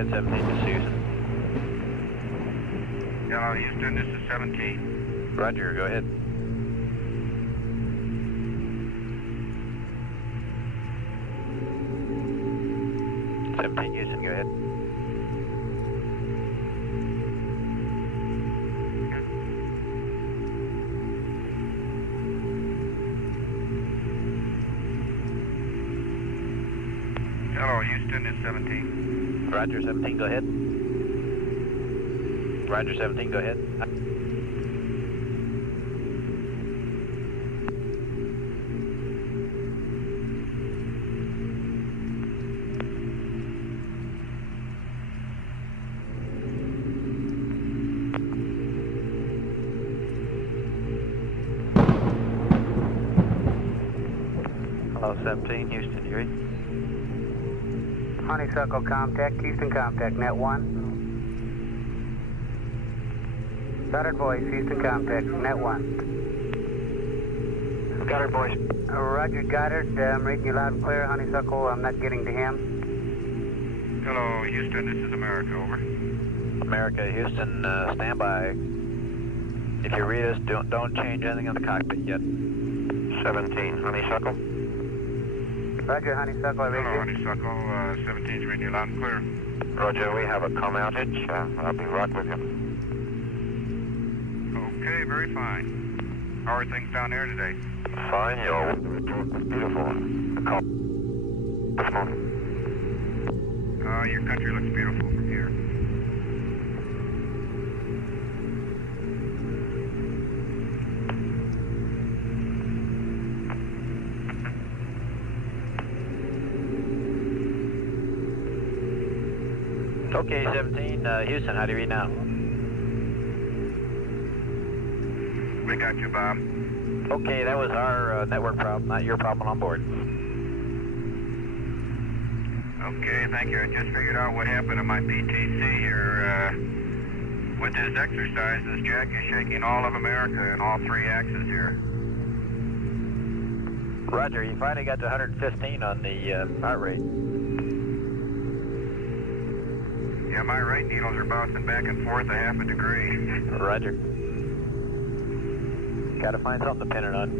ahead, 17, this is Houston. Hello, Houston, this is 17. Roger, go ahead. Houston, go ahead. Hello, Houston, it's 17. Roger, 17, go ahead. Roger, 17, go ahead. Hello, 17, Houston, you ready? Honeysuckle contact, Houston contact, net 1. Goddard voice, Houston contact, net 1. Goddard voice. Roger, Goddard, I'm reading you loud and clear. Honeysuckle, I'm not getting to him. Hello, Houston, this is America, over. America, Houston, stand by. If you read us, don't change anything in the cockpit yet. 17, Honeysuckle. Roger, Honeysuckle, I read Hello, you. Honeysuckle, 17's reading you loud and clear. Roger, we have a com outage. I'll be right with you. Okay, very fine. How are things down there today? Fine, yo. The report was beautiful. The call this morning. Your country looks beautiful from here. Okay, 17, Houston, how do you read now? We got you, Bob. Okay, that was our network problem, not your problem on board. Okay, thank you. I just figured out what happened to my PTC here. With this exercise, this jack is shaking all of America in all three axes here. Roger, you finally got to 115 on the heart rate. Yeah, my right needles are bouncing back and forth a half a degree. Roger. Gotta find something to pin it on.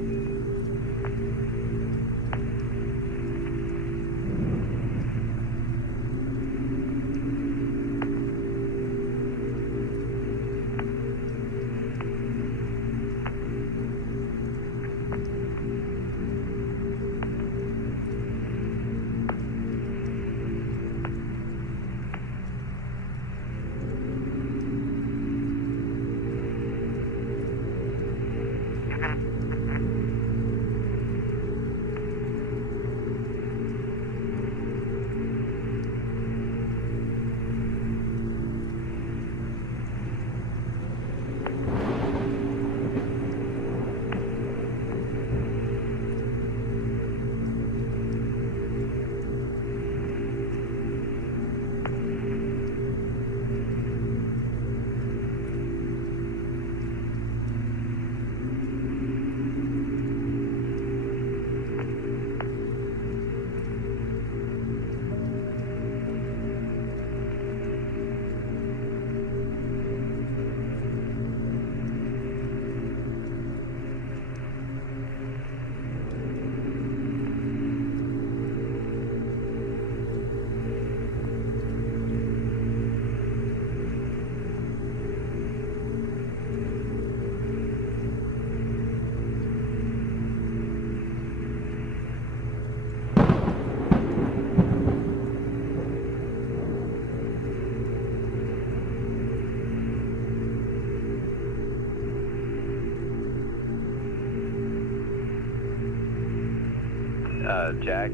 Jack,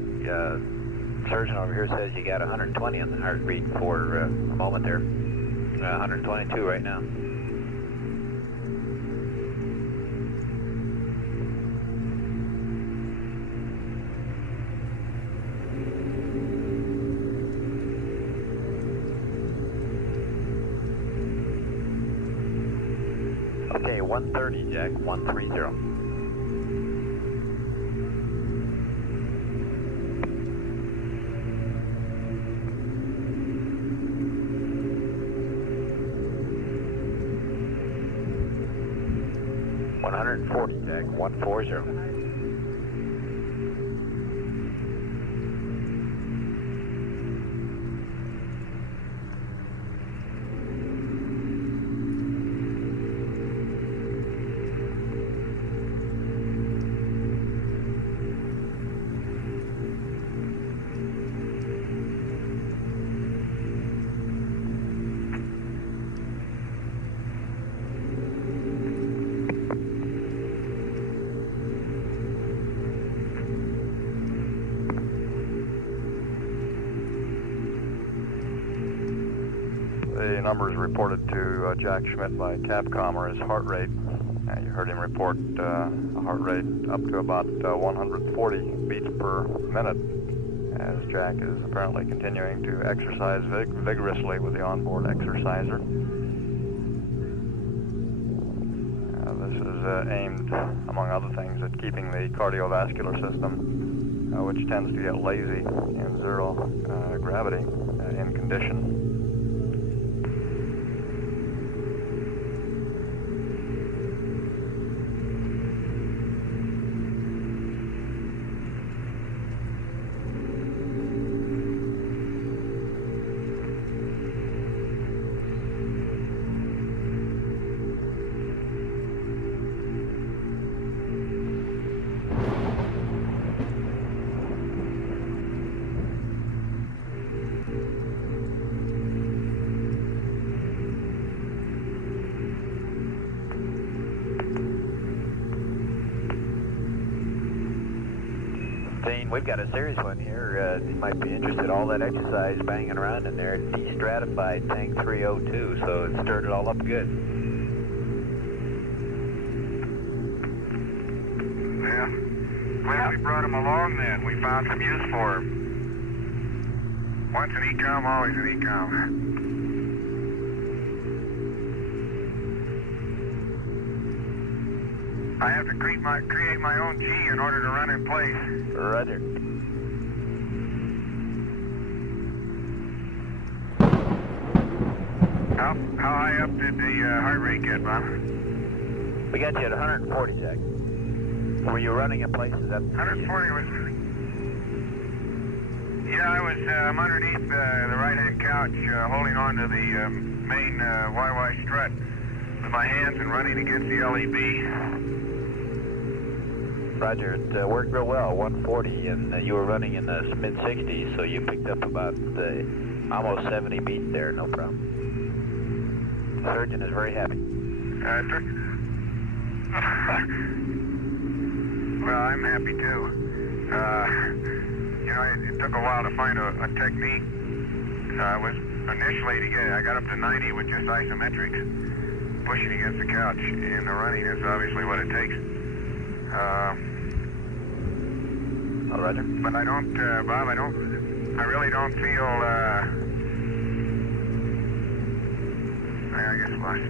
surgeon over here says you got 120 on the heartbeat for a moment there. 122 right now. Okay, 130, Jack, 130. 140, Jack, 140. The numbers reported to Jack Schmidt by Capcom are his heart rate. You heard him report a heart rate up to about 140 beats per minute, as Jack is apparently continuing to exercise vigorously with the onboard exerciser. This is aimed, among other things, at keeping the cardiovascular system, which tends to get lazy in zero gravity, in condition. We've got a serious one here. You might be interested. All that exercise banging around in there, destratified tank 302, so it stirred it all up good. Yeah. Glad we brought him along then. We found some use for him. Once an ECOM, always an ECOM. I have to create my own G in order to run in place. Roger. How high up did the heart rate get, Bob? We got you at 140, Jack. Were you running in place? Is that 140 was... Yeah, I'm underneath the right-hand couch, holding on to the main YY strut with my hands and running against the LEB. Roger, it worked real well, 140, and you were running in the mid-60s, so you picked up about almost 70 beats there, no problem. The surgeon is very happy. Well, I'm happy too. You know, it took a while to find a technique. I got up to 90 with just isometrics. Pushing against the couch and the running is obviously what it takes. All right, but I don't, Bob, I really don't feel, I guess I lost it.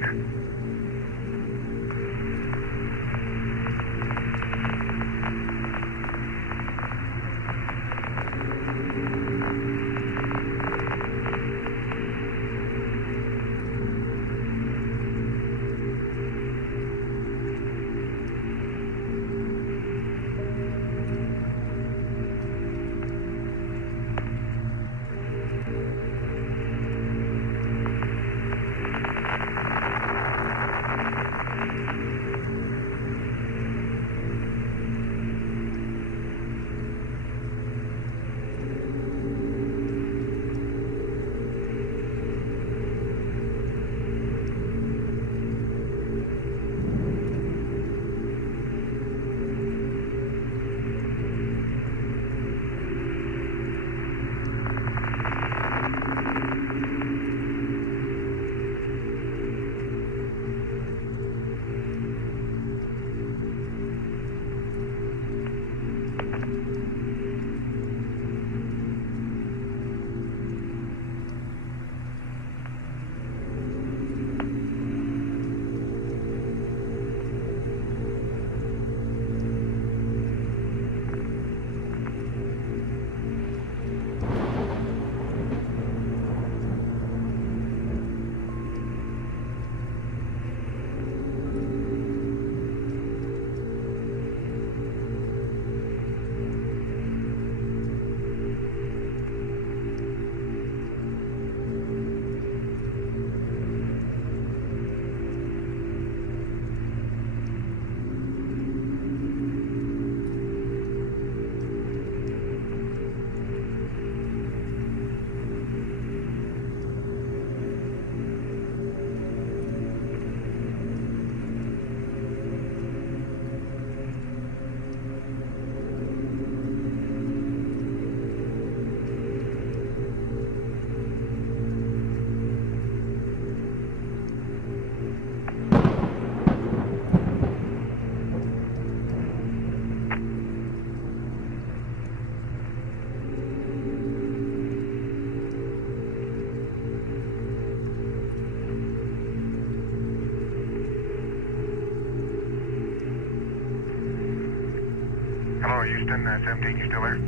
Houston, 17, you still there?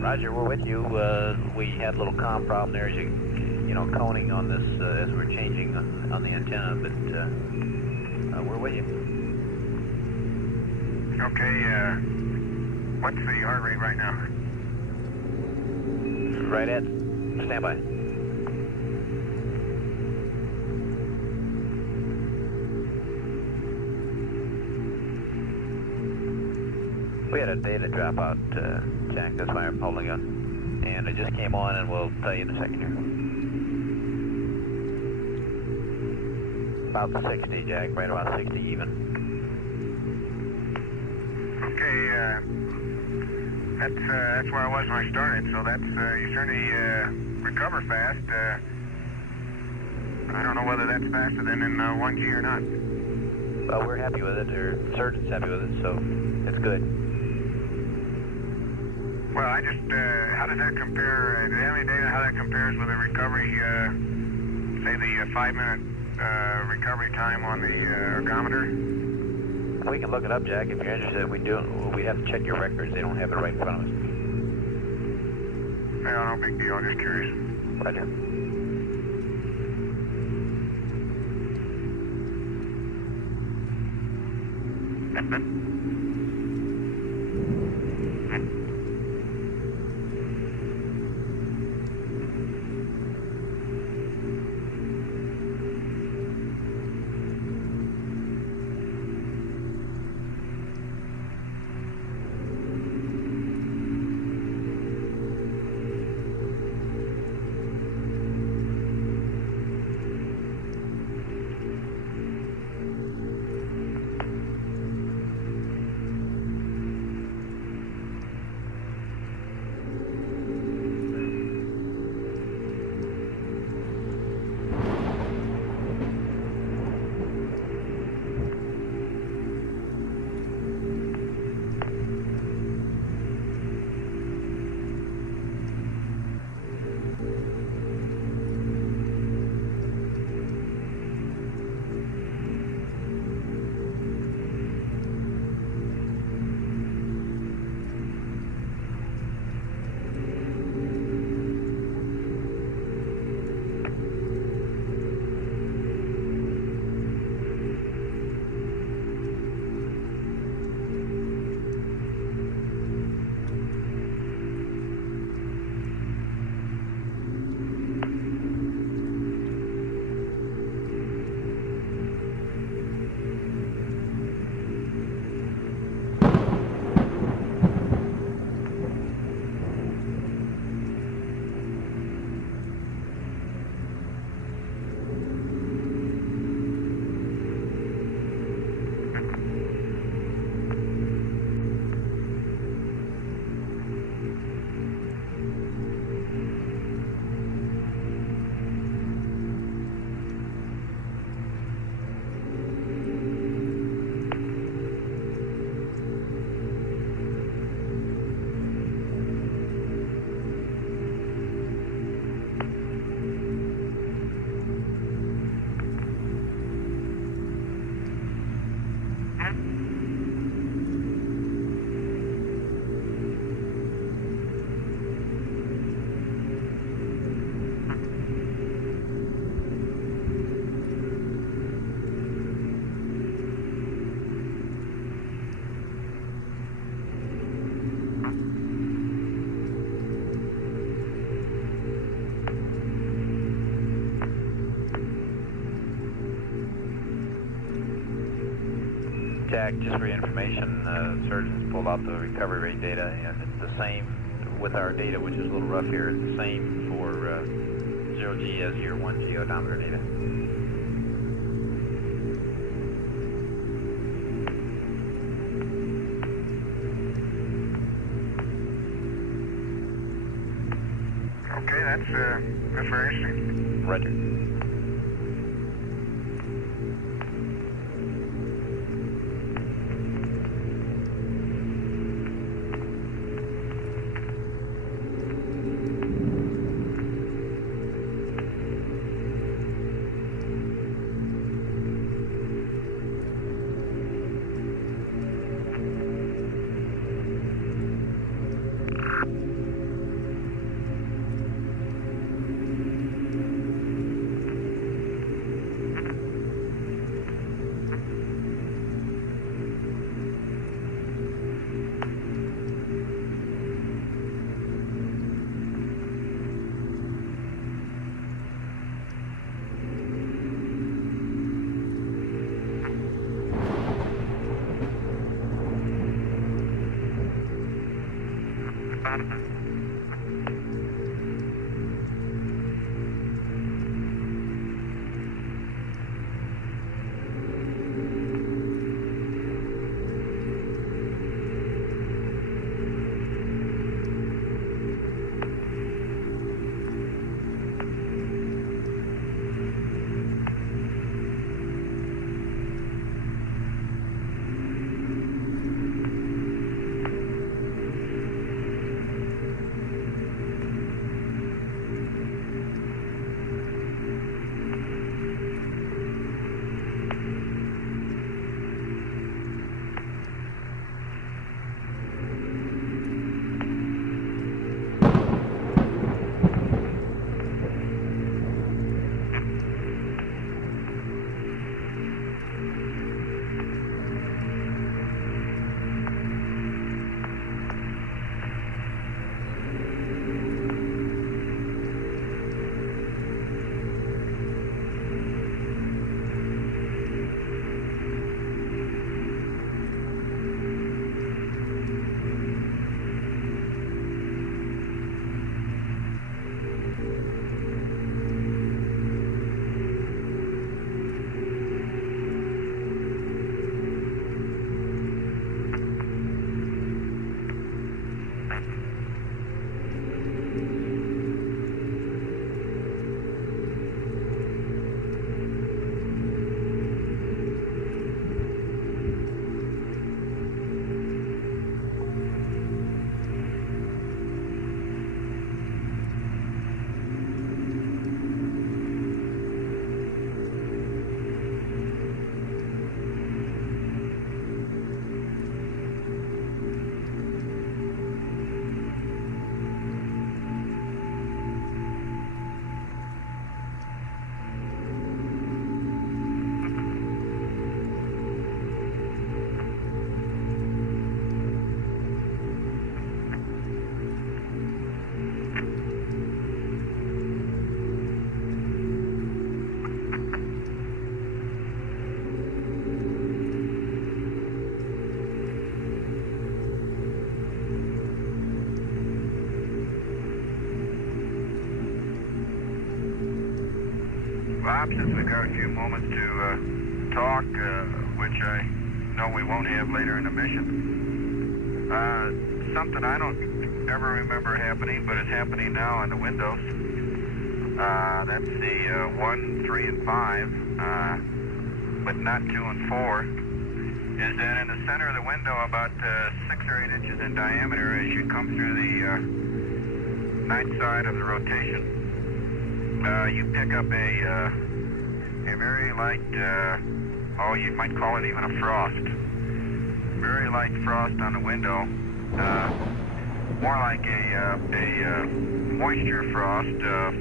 Roger, we're with you. We had a little comm problem there as you know, coning on this as we're changing on the antenna, but we're with you. Okay, what's the heart rate right now? Right at standby. We had a data dropout, Jack. That's why I'm holding on. And it just came on, and we'll tell you in a second here. About 60, Jack. Right about 60 even. Okay, that's where I was when I started, so that's, you certainly recover fast. I don't know whether that's faster than in 1G or not. Well, we're happy with it, or the surgeon's happy with it, so it's good. Well, how does that compare, do you have any data how that compares with the recovery, say the 5-minute recovery time on the ergometer? We can look it up, Jack, if you're interested. We'd have to check your records. They don't have it right in front of us. No, no big deal. I'm just curious. Roger. Jack, just for your information, surgeons pulled out the recovery rate data, and it's the same with our data, which is a little rough here. It's the same for 0G as your 1G odometer data. Okay, that's very interesting. Roger. Bob, since we've got a few moments to talk, which I know we won't have later in the mission. Something I don't ever remember happening, but it's happening now on the windows. That's the 1, 3, and 5, but not 2 and 4. Is that in the center of the window, about 6 or 8 inches in diameter, as you come through the night side of the rotation, you pick up a very light, you might call it even a frost. Very light frost on the window. More like a moisture frost,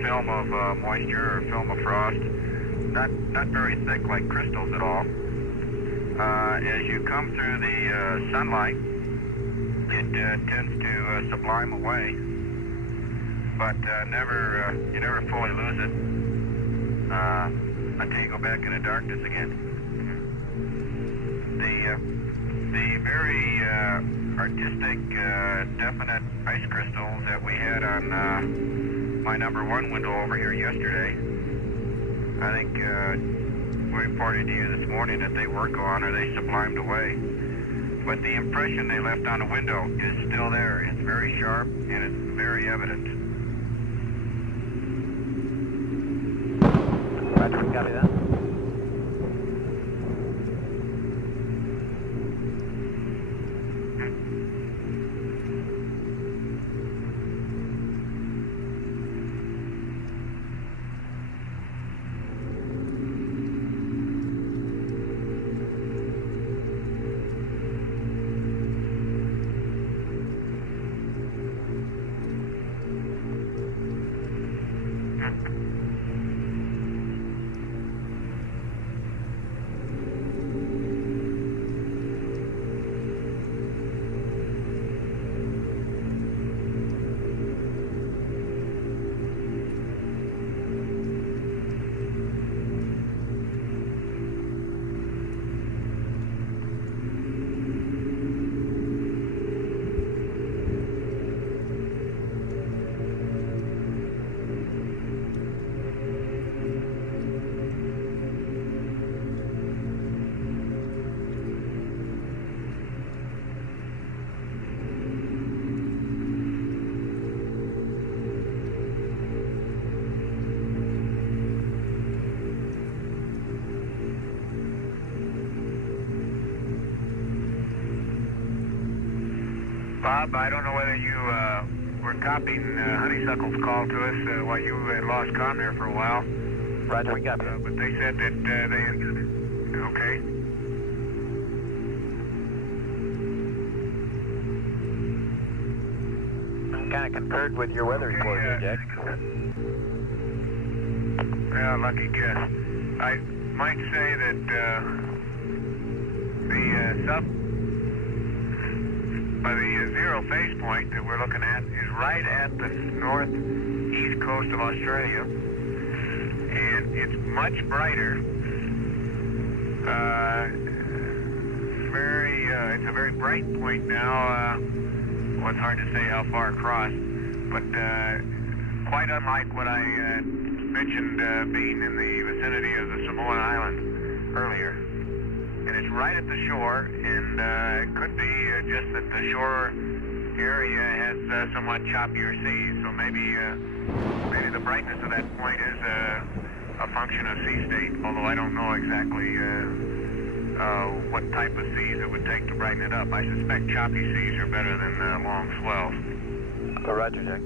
film of moisture or film of frost. Not very thick like crystals at all. As you come through the sunlight, it tends to sublime away, but you never fully lose it until you go back into darkness again. The very artistic, definite ice crystals that we had on my number 1 window over here yesterday, I think we reported to you this morning that they were gone or they sublimed away. But the impression they left on the window is still there. It's very sharp and it's very evident. Roger, copy that. Bob, I don't know whether you were copying Honeysuckle's call to us while you had lost comm there for a while. Roger, we copy. But they said that they... Okay. Kind of concurred with your weather report here, Jack. Yeah, lucky guess. I might say that the zero phase point that we're looking at is right at the northeast coast of Australia, and it's much brighter. It's a very bright point now. Well, it's hard to say how far across, but quite unlike what I mentioned being in the vicinity of the Samoan Islands earlier. And it's right at the shore, and it could be just that the shore area has somewhat choppier seas, so maybe the brightness of that point is a function of sea state, although I don't know exactly what type of seas it would take to brighten it up. I suspect choppy seas are better than long swells. Roger, Jack.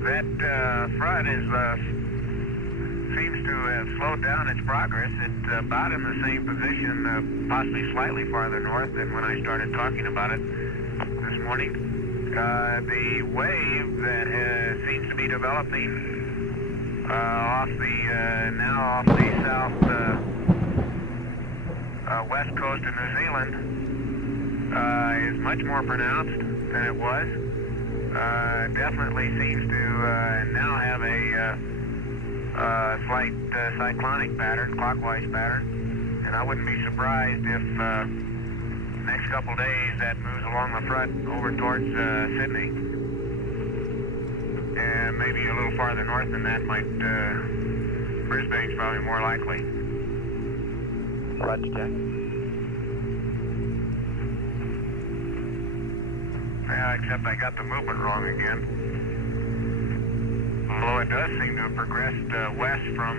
That front seems to have slowed down its progress. It's about in the same position, possibly slightly farther north than when I started talking about it this morning. The wave that seems to be developing off the south west coast of New Zealand is much more pronounced than it was. Definitely seems to now have a slight cyclonic pattern, clockwise pattern, and I wouldn't be surprised if next couple days that moves along the front over towards Sydney, and maybe a little farther north than that might, Brisbane's probably more likely. Roger, Jack. Yeah, except I got the movement wrong again. Although it does seem to have progressed west from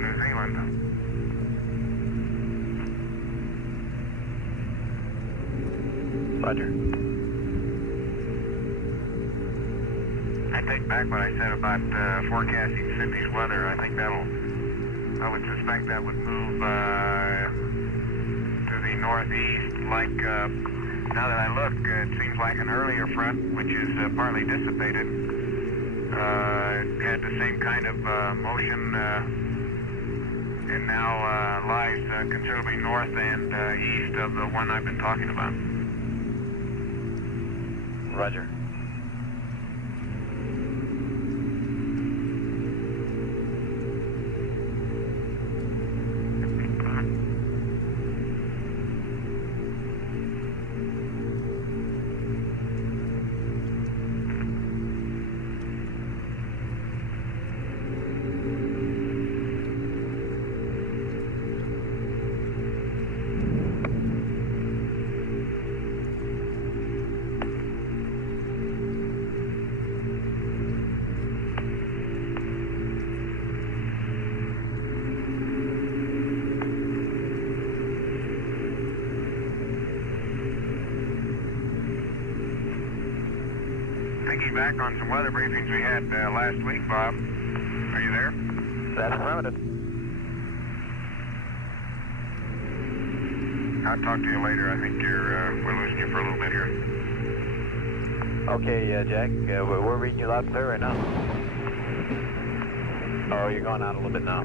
New Zealand. Roger. I take back what I said about forecasting Sydney's weather. I think I would suspect that would move to the northeast. Like, now that I look, it seems like an earlier front, which is partly dissipated, had the same kind of motion, and now lies considerably north and east of the one I've been talking about. Roger. Back on some weather briefings we had last week, Bob. Are you there? That's affirmative. I'll talk to you later. I think we're losing you for a little bit here. Okay, Jack. We're reading you loud and clear right now. Oh, you're going out a little bit now.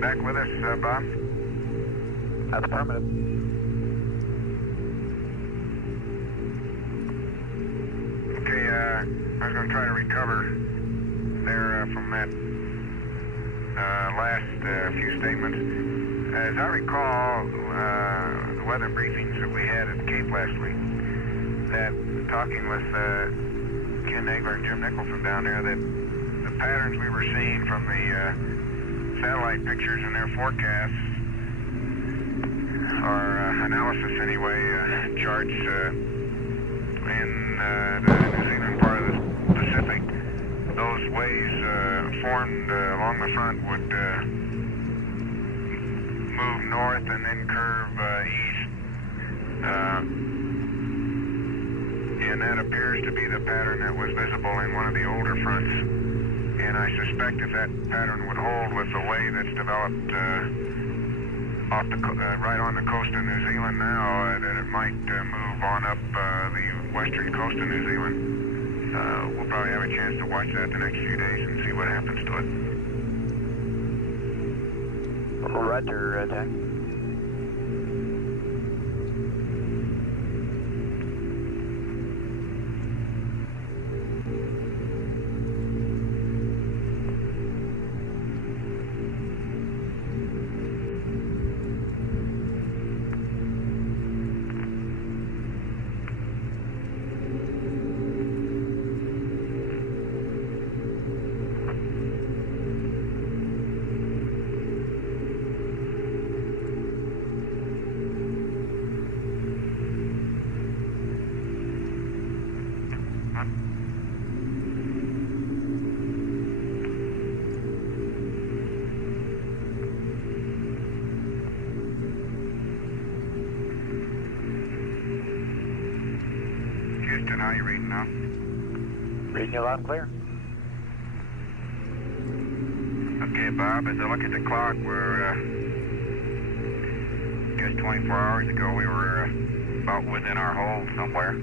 back with us, Bob? That's affirmative. Okay, I was going to try to recover there from that last few statements. As I recall, the weather briefings that we had at the Cape last week, that talking with Ken Nagler and Jim Nicholson down there, that the patterns we were seeing from the satellite pictures and their forecasts, or analysis anyway, charts in the New Zealand part of the Pacific, those waves formed along the front would move north and then curve east. And that appears to be the pattern that was visible in one of the older fronts. And I suspect if that pattern would hold with the way that's developed off the right on the coast of New Zealand now, that it might move on up the western coast of New Zealand. We'll probably have a chance to watch that the next few days and see what happens to it. Roger, Jack. Houston, how are you reading now? Reading you loud and clear. Okay, Bob, as I look at the clock, we're, just 24 hours ago, we were about within our hold somewhere.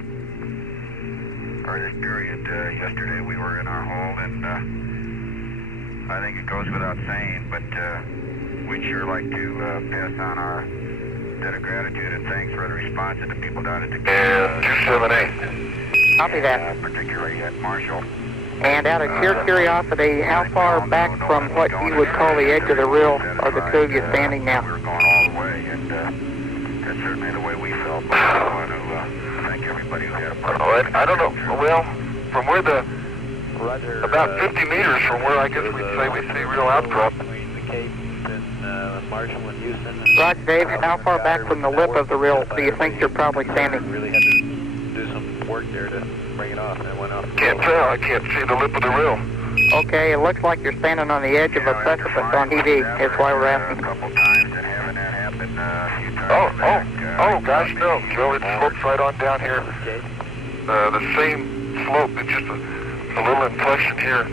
Or this period, yesterday we were in our hold, and I think it goes without saying, but we'd sure like to pass on our debt of gratitude and thanks for the response of the people down at the And 278. Copy that. particularly at Marshall. And out of sheer curiosity, how far back from what you would call the edge of the rill are the two of you standing now? We were going all the way, and that's certainly the way we felt. But I want to thank everybody who had a part. I don't know. Well, from where the Roger. about 50 meters from where I guess we'd say we see real outcrop. Between the Cape and Marshall and Houston. Roger, Dave, how far back from the lip of the rill do you think you're probably standing? Really had to do some work there to bring it off, and it went off. Can't tell. I can't see the lip of the rill. Okay, it looks like you're standing on the edge of a precipice on TV. That's why we're A asking. couple times and having that happen a few times. Oh, gosh, no. Joe, it slopes right on down here. Okay. The same slope. It's just a little inflection here.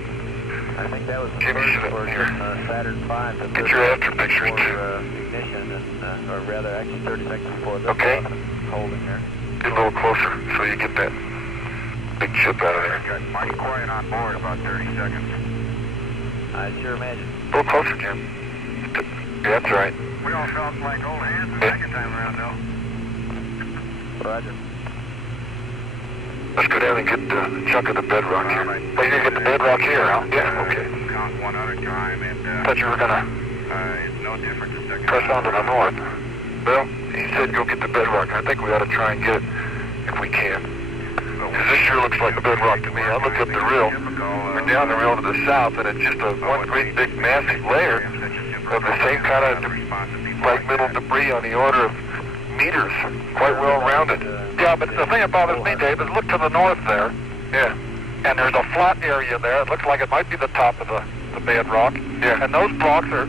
I think that was the Jimmy, first sit up for here. Saturn V. that Get was your after pictures, before, too. Ignition, and, or rather, actually 30 seconds before this Okay. holding there. Get a little closer so you get that big chip out of there. Got mighty quiet on board about 30 seconds. I sure imagine. A little closer, Jim. Yeah, that's right. We all felt like old hands the second time around, though. Roger. Let's go down and get a chunk of the bedrock here. Oh, you're going to get the bedrock here, huh? Yeah, okay. Count one other time, and Thought you were going to it's no different the second press time. on to the north. Well, he said go get the bedrock. I think we ought to try and get it if we can. Because this sure looks like the bedrock to me. I looked up the rill. We're down the rill to the south, and it's just a one great big massive layer of the same kind of like middle debris on the order of meters, quite well rounded. Yeah, but the thing that bothers me, Dave, is look to the north there. Yeah. And there's a flat area there. It looks like it might be the top of the bedrock. Yeah. And those blocks are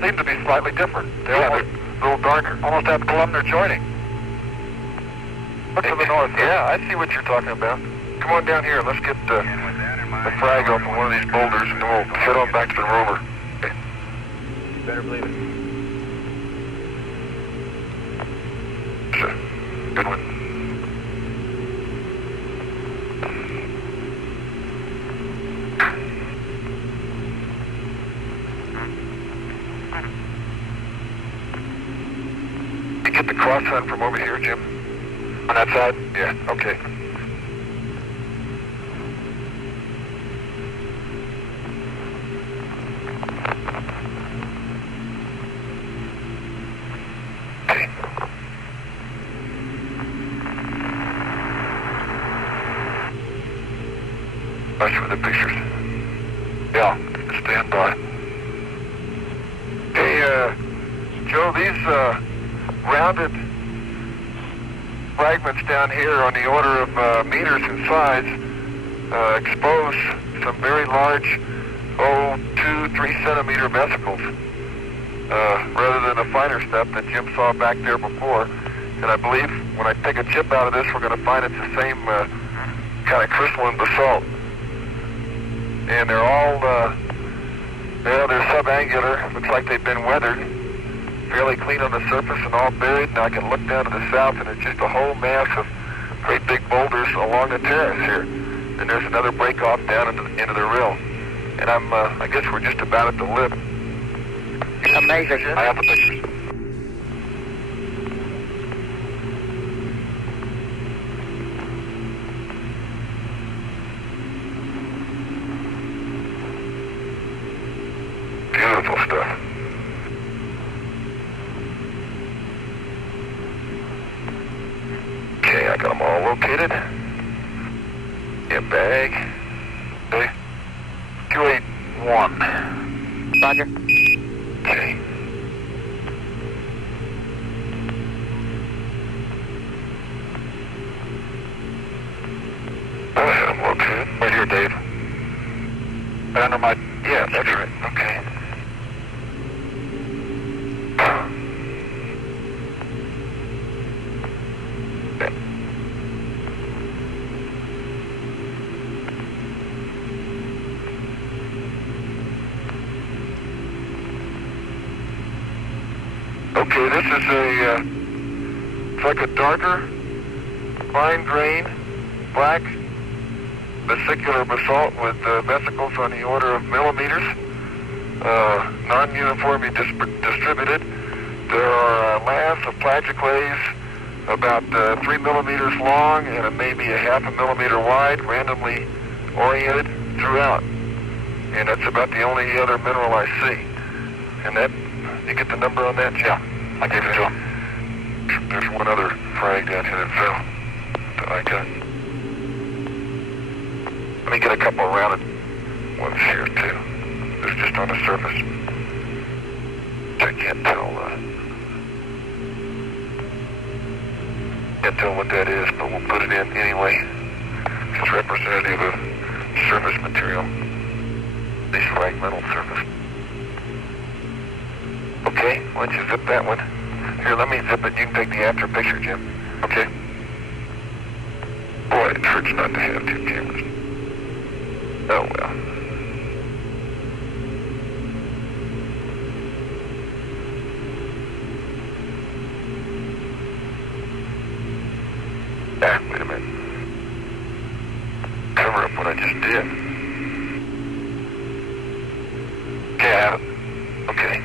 seem to be slightly different. They Yeah, almost, they're a little darker. almost have columnar joining. Look to the north. Yeah, I see what you're talking about. Come on down here. Let's get the frag off of one of these boulders, and we'll head on back to the rover. Okay. You better believe it. It's a good one. get the cross sun from over here, Jim? On that side? Yeah, okay. Nice for the pictures. Yeah, stand by. Hey, Joe, these rounded fragments down here on the order of meters in size expose some very large, 2-3 centimeter vesicles, rather than the finer stuff that Jim saw back there before. And I believe when I take a chip out of this, we're going to find it's the same kind of crystalline basalt. And they're all, they're subangular. Looks like they've been weathered. Fairly clean on the surface and all buried. And I can look down to the south and it's just a whole mass of great big boulders along the terrace here. And there's another break off down into the rill. And I guess we're just about at the lip. Amazing. I have the pictures. Beautiful stuff. Okay, I got them all located. Yeah, bag. Okay. 281. Roger. Okay. Go ahead, I'm located. Right here, Dave. Right under my... Yeah, that's right. Okay. Okay, this is it's like a darker, fine grain, black, vesicular basalt with vesicles on the order of millimeters, non-uniformly distributed. There are layers of plagioclase about 3 millimeters long and maybe a 0.5 millimeter wide, randomly oriented throughout. And that's about the only other mineral I see. And that, you get the number on that? Yeah, I gave it to him. There's one other frag down here that fell that I got. Let me get a couple of rounded ones here too. There's just on the surface. I can't tell what that is, but we'll put it in anyway. It's representative of surface material. This fragmental surface. Okay, why don't you zip that one? Here, let me zip it. You can take the after picture, Jim. Okay? Boy, it hurts not to have 2 cameras. Oh, well. Ah, wait a minute. Cover up what I just did. Okay, I have it. Okay.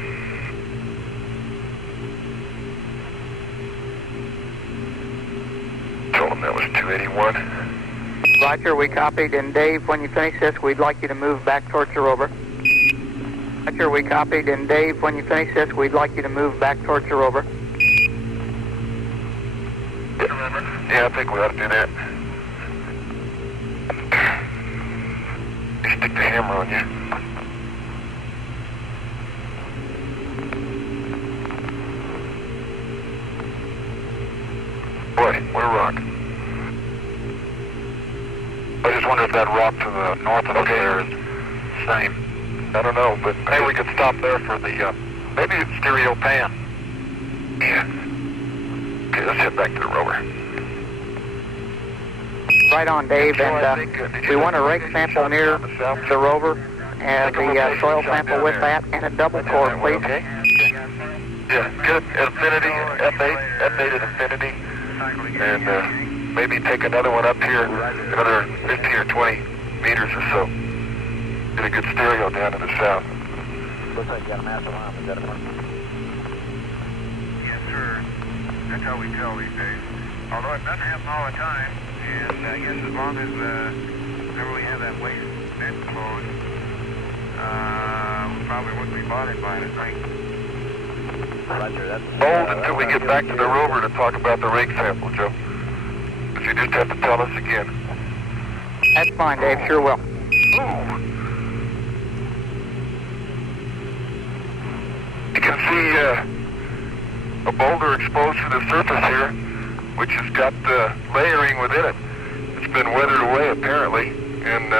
Told him that was 281. Roger, we copied. And Dave, when you finish this, we'd like you to move back towards the rover. Roger, we copied. And Dave, when you finish this, we'd like you to move back towards the rover. Yeah, I think we ought to do that. You stick the hammer on you. Boy, what a rock. I just wonder if that rock to the north of there is the same. I don't know, but maybe we could stop there for the, maybe it's stereo pan. Yeah. Okay, let's head back to the rover. Right on, Dave, and we want a rake sample near the rover, and the soil sample with that, and a double core, please. Okay. Yeah, get an Infinity, F8 at Infinity, and maybe take another one up here, another 15 or 20 meters or so. Get a good stereo down to the south. Looks like you got a massive line. Is that a one? Yes, sir. That's how we tell these days. Although it doesn't happen all the time, and I guess as long as whenever we have that waste bin closed, we probably wouldn't be bothered by it, I think. Roger, that's... Hold until we get back to the rover to talk about the rake sample, Joe. But you just have to tell us again. That's fine, Dave. Sure will. Ooh. You can see a boulder exposed to the surface here, which has got layering within it. It's been weathered away apparently, and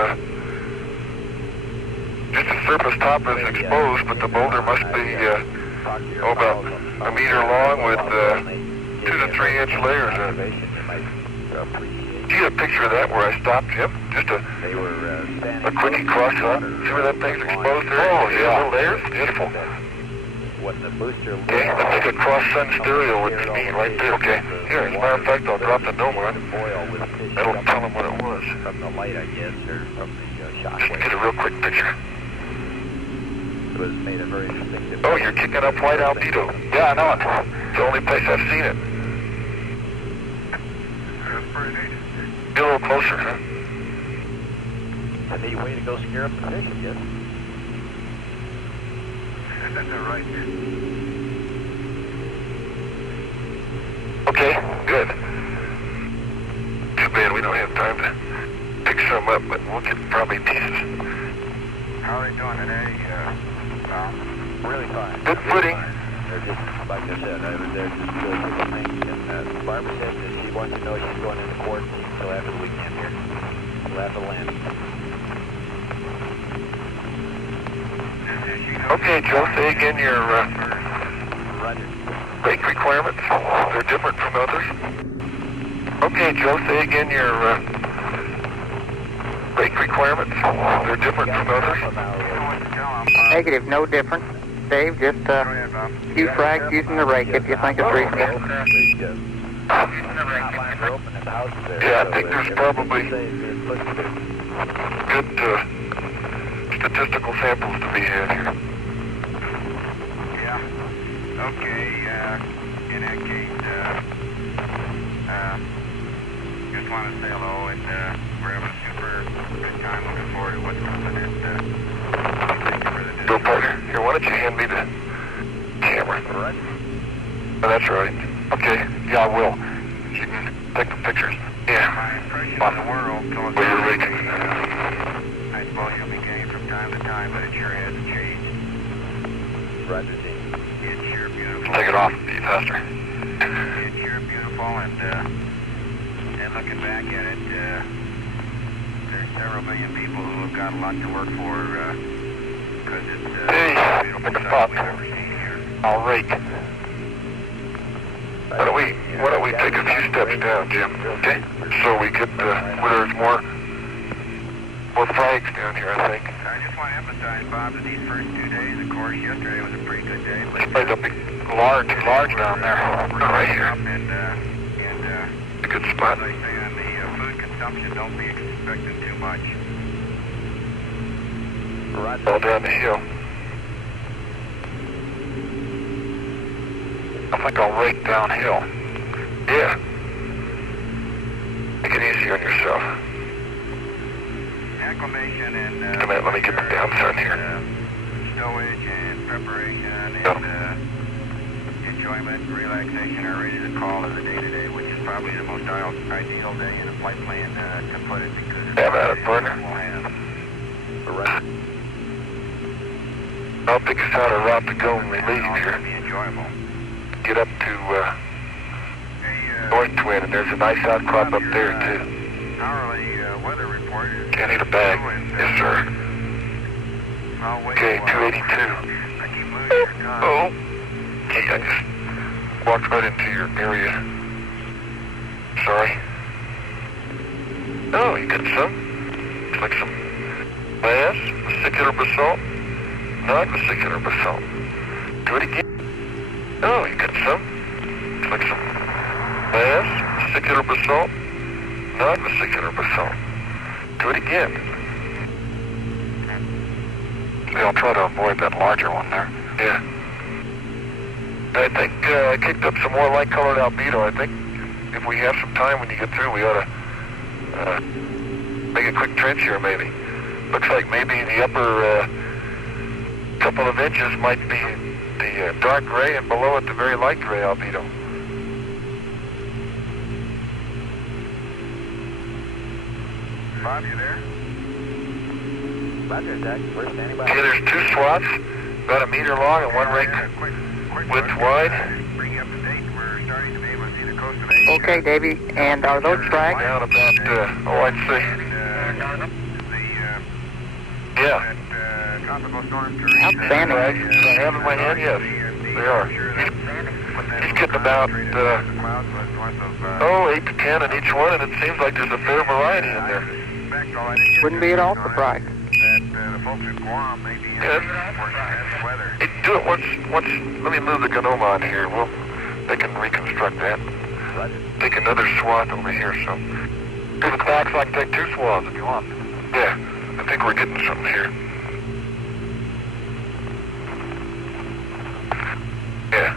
just the surface top is exposed, but the boulder must be about a meter long with 2 to 3 inch layers in it. Do you get a picture of that where I stopped, Jim? Just a quickie cross shot. See where that thing's exposed there? Oh yeah, little layers, beautiful. Okay, let's take a cross-sun stereo with me right there, okay? Here, as a matter of fact, I'll drop the dome on. That'll tell them what it was. From the light, I guess, or from the shock Just wave. get a real quick picture. It was made a very distinctive... Oh, you're kicking up white albedo. Yeah, I know it. It's the only place I've seen it. That's pretty neat. Get a little closer, huh? A neat way to go scare up the fish, I guess. That's right. Okay, good. Too bad we don't have time to pick some up, but we'll get probably pieces. How are they doing today, Tom? Really fine. Good footing. They're just, like I said, they're just doing little things. And Barbara said that she wants to know she's going into court until after the weekend here. Until after landing. Okay, Joe, say again your Roger. rake requirements. They're different from others. Okay, Joe, say again your rake requirements. They're different from others. Negative, no different. Dave, just few frags using the rake if you think it's reasonable. Yeah, I think there's probably good statistical samples to be had here. Yeah. Okay, in that case, just want to say hello, and we're having a super good time. Looking forward to what's coming, and thank you for the Bill partner, here, why don't you hand me the camera? Oh, that's right. Okay, yeah, I will. You can take the pictures. Yeah. My impression of the world told Well, you're raking. I suppose you'll be getting from time to time, but it sure hasn't changed. Roger, Dean. It's sure beautiful. Take it off, be faster. It's sure beautiful, and looking back at it, there's several million people who have got a lot to work for, because it's Hey, the beautiful pick a sight spot. we've ever seen here. I'll rake. Why don't we take a few steps down, Jim, okay? So we get, where there's more frags down here, I think. I just want to emphasize, Bob, that these first 2 days, of course, yesterday was a pretty good day, but This place will be large down there. Right here. And A good spot. as I say, on the food consumption, don't be expecting too much. All down the hill. I think I'll rake downhill. Yeah. Make it easy on yourself. Acclimation and Come on, let me get the downside here. stowage and preparation Yep. and enjoyment and relaxation are ready to call it a day-to-day, which is probably the most ideal day in a flight plan to put it, because it's Have at it, partner. we'll have. I'll pick us out a route to go when we leave It's here. going to be enjoyable. Get up to Hey, North Twin, and there's a nice outcrop up there, too. hourly weather report is... Can't eat a bag. Yes, sir. I'll wait Okay, a while. 282. I keep losing your time. Oh. Gee, I just walked right into your area. Sorry. Oh, you got some? Looks like some bass, vesicular basalt, non-vesicular basalt. Do it again. Oh, you got some? Looks like some bass, vesicular basalt, non-vesicular basalt. Do it again. Yeah, I'll try to avoid that larger one there. Yeah. I think I kicked up some more light-colored albedo. I think if we have some time when you get through, we ought to make a quick trench here, maybe. Looks like maybe the upper couple of inches might be the dark gray, and below it the very light gray albedo. Bob, you there? Roger, Jack. We're standing by. Okay, there's two swaths, about a meter long and one rake Quick width look. wide. Bring you up to date. We're starting to be able to see the coast of Asia. Okay, Davey. And are those flags? Down about, I'd say, yeah. Tropical storm Outstanding. Flags I have in my hand, yes, they are. He's getting about, 8 to 10 in each one, and it seems like there's a fair variety in there. Wouldn't be at all surprised. The folks in Guam may be in for the weather. Hey, do it once, let me move the Gnome on here. They can reconstruct that. Take another swath over here, so. If it's back, so I can take 2 swaths if you want. Yeah, I think we're getting something here. Yeah.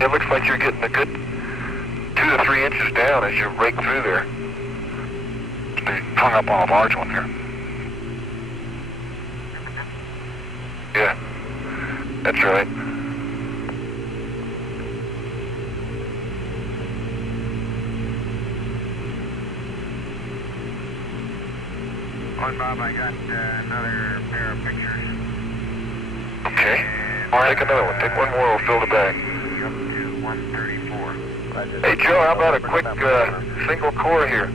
It looks like you're getting a good 2 to 3 inches down as you rake through there. They hung up on a large one here. Yeah, that's right. On Bob, I got another pair of pictures. Okay. Take another one. Take one more, we'll fill the bag. Up to 134. Hey, Joe, how about a quick single core here?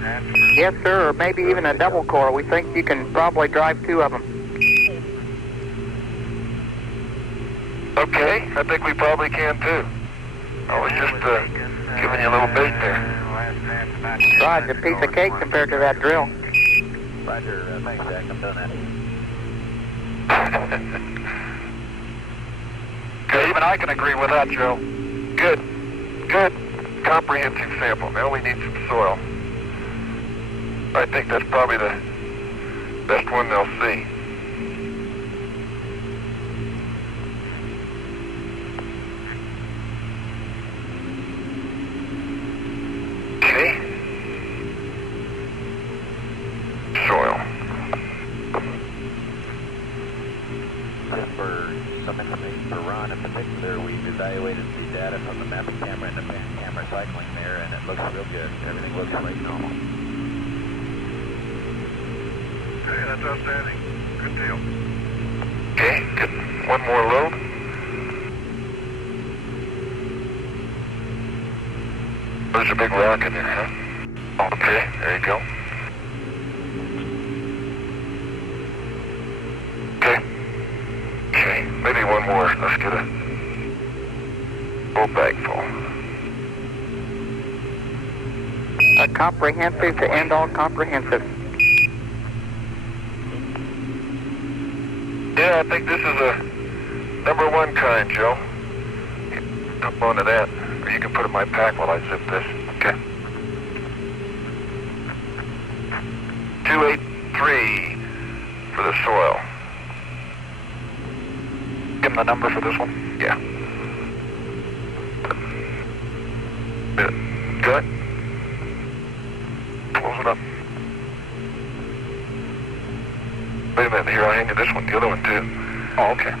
That's Yes, sir, or maybe even a double core. We think you can probably drive 2 of them. Okay, I think we probably can too. I was just giving you a little bait there. Right, a piece of cake compared to that drill. Roger. Thanks, Jack. I'm done that. Okay, even I can agree with that, Joe. Good. Good. Comprehensive sample. Now we need some soil. I think that's probably the best one they'll see. Okay. Soil. For some information for Ron in particular, we've evaluated the data from the mapping camera and the pan camera cycling there, and it looks real good. Everything looks like normal. Okay, that's outstanding. Good deal. Okay, get one more load. There's a big rock in there, huh? Okay, there you go. Okay. Okay, maybe one more. Let's get a whole bag full. A comprehensive to end all comprehensive. Yeah, I think this is a #1 kind, Joe. Jump onto that, or you can put it in my pack while I zip this. Okay. 283 for the soil. Give him the number for this one? Yeah. Good. Close it up. Wait a minute, here, I'll hand you this one, the other one too. Oh, okay.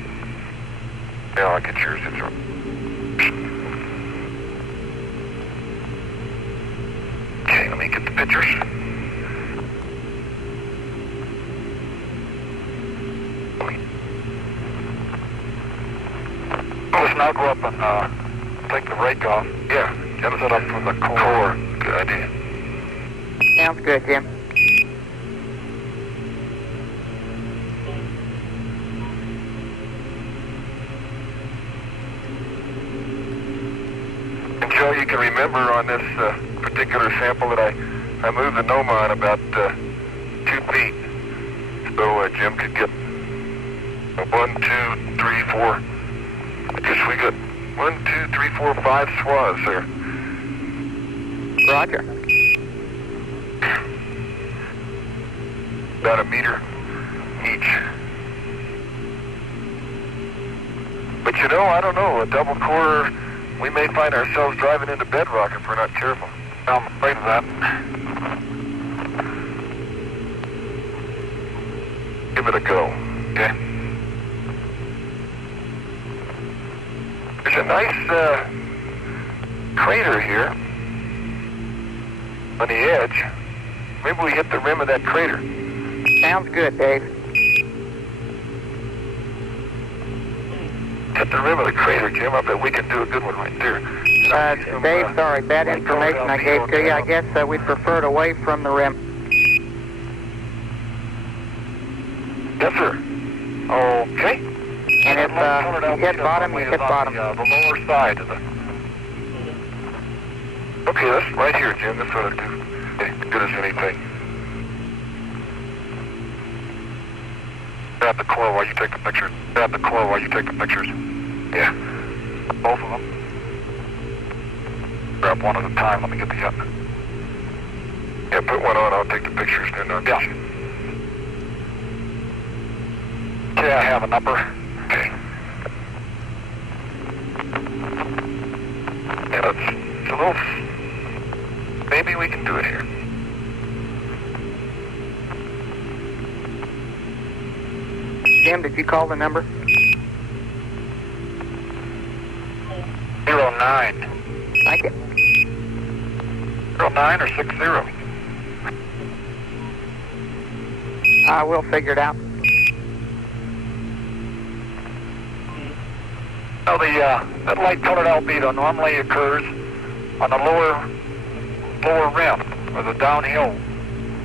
Yeah, I'll get yours. It's okay, let me get the pictures. Listen, I'll go up and take the rake off. Yeah, get it up from the core. Good idea. Sounds good, Jim. And Joe, you can remember on this particular sample that I moved the Gnome on about 2 feet. So Jim could get 1, 2, 3, 4. I guess we got 1, 2, 3, 4, 5 swaths there. Roger. about a meter each. But you know, I don't know, a double core, we may find ourselves driving into bedrock if we're not careful. I'm afraid of that. Give it a go, okay? There's a nice crater here on the edge. Maybe we hit the rim of that crater. Sounds good, Dave. Hit the rim of the crater, Jim. I bet we can do a good one right there. Dave, sorry, bad information I gave to you. I guess we'd prefer it away from the rim. Yes, sir. Okay. And if you hit bottom, you hit bottom. The lower side of the... Okay, that's right here, Jim. That's what I do. Okay, good as anything. Grab the coil while you take the pictures. Grab the coil while you take the pictures. Yeah. Both of them. Grab one at a time. Let me get the gun. Yeah, put one on. I'll take the pictures. Then I'll get you. Okay, I have a number. Okay. Yeah, it's a little... Maybe we can do it here. Jim, did you call the number? 09. Thank you. 09 or 60? We'll figure it out. Now that light-colored albedo normally occurs on the lower rim, or the downhill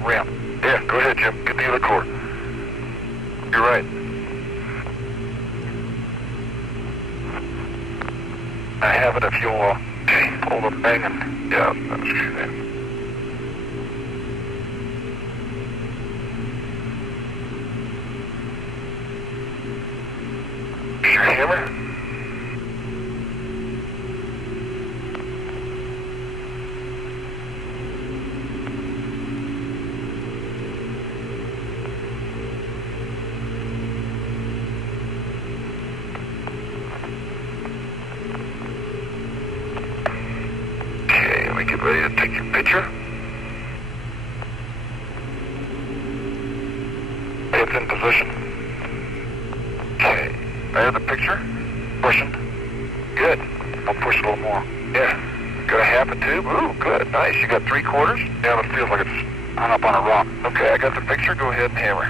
rim. Yeah, go ahead, Jim. Get the other cord. You're right. I have it if you'll pull the thing and... Yeah, that's good. Your hammer? Get ready to take your picture. It's in position. Okay. I have the picture. Pushing. Good. I'll push a little more. Yeah. Got a half a tube. Ooh, good. Nice. You got 3/4? Yeah, it feels like it's hung up on a rock. Okay, I got the picture. Go ahead and hammer.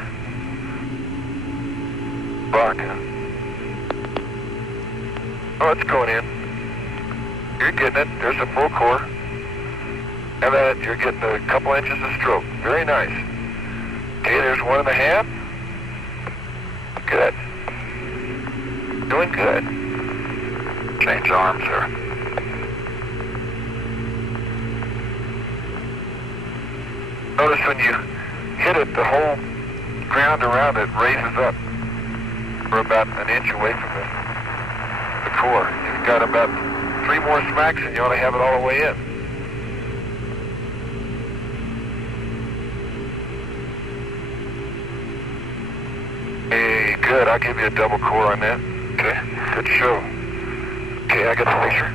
Rock. Oh, it's going in. You're getting it. There's a full core. And then you're getting a couple inches of stroke. Very nice. Okay, there's 1.5. Good. Doing good. Change arms there. Notice when you hit it, the whole ground around it raises up. We're about an inch away from the core. You've got about 3 more smacks and you ought to have it all the way in. Hey, good. I'll give you a double core on that. Okay, good show. Okay, I got the picture.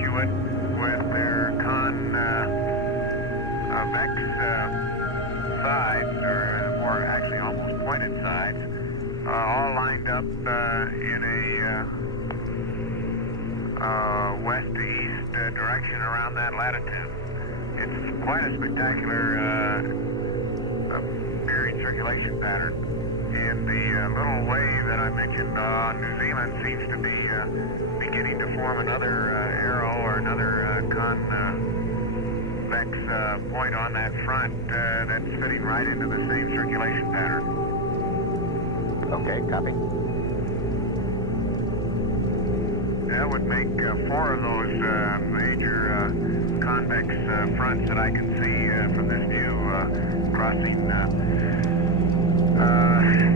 articulate with their convex sides, or more actually almost pointed sides, all lined up in a west to east direction around that latitude. It's quite a spectacular bearing circulation pattern. And the little wave that I mentioned on New Zealand seems to be beginning to form another arrow or another convex point on that front that's fitting right into the same circulation pattern. Okay, copy. That would make 4 of those major convex fronts that I can see from this view crossing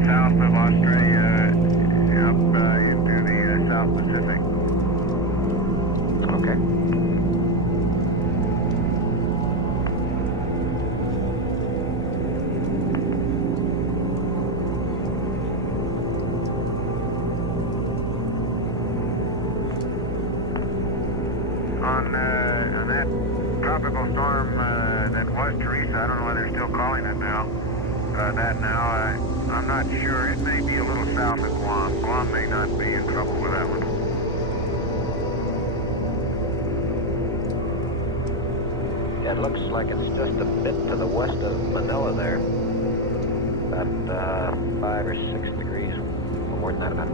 south of Australia up into the South Pacific. Okay. On that tropical storm that was Teresa, I don't know whether they're still calling it now. I'm not sure. It may be a little south of Guam. Guam may not be in trouble with that one. Yeah, it looks like it's just a bit to the west of Manila there. About 5 or 6 degrees. More than that about.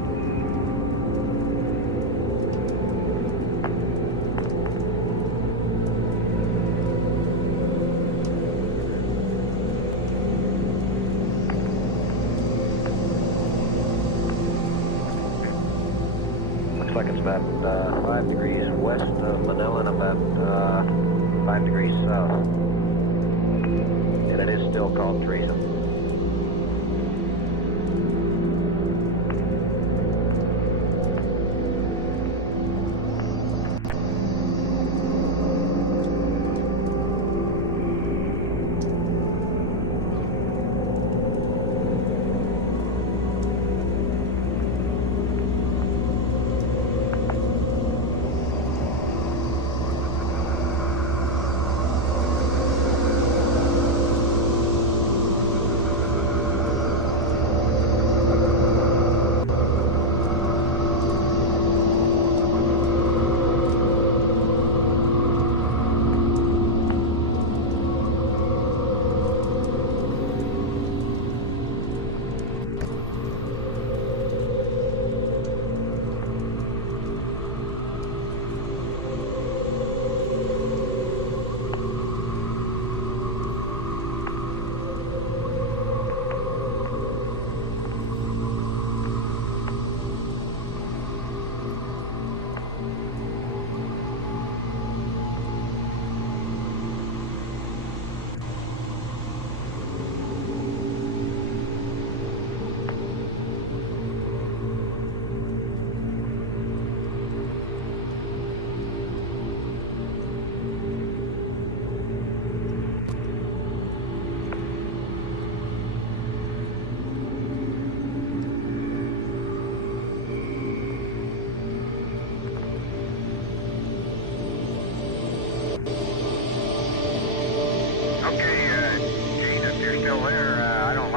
Looks like it's about 5 degrees west of Manila and about 5 degrees south. And it is still called Teresa.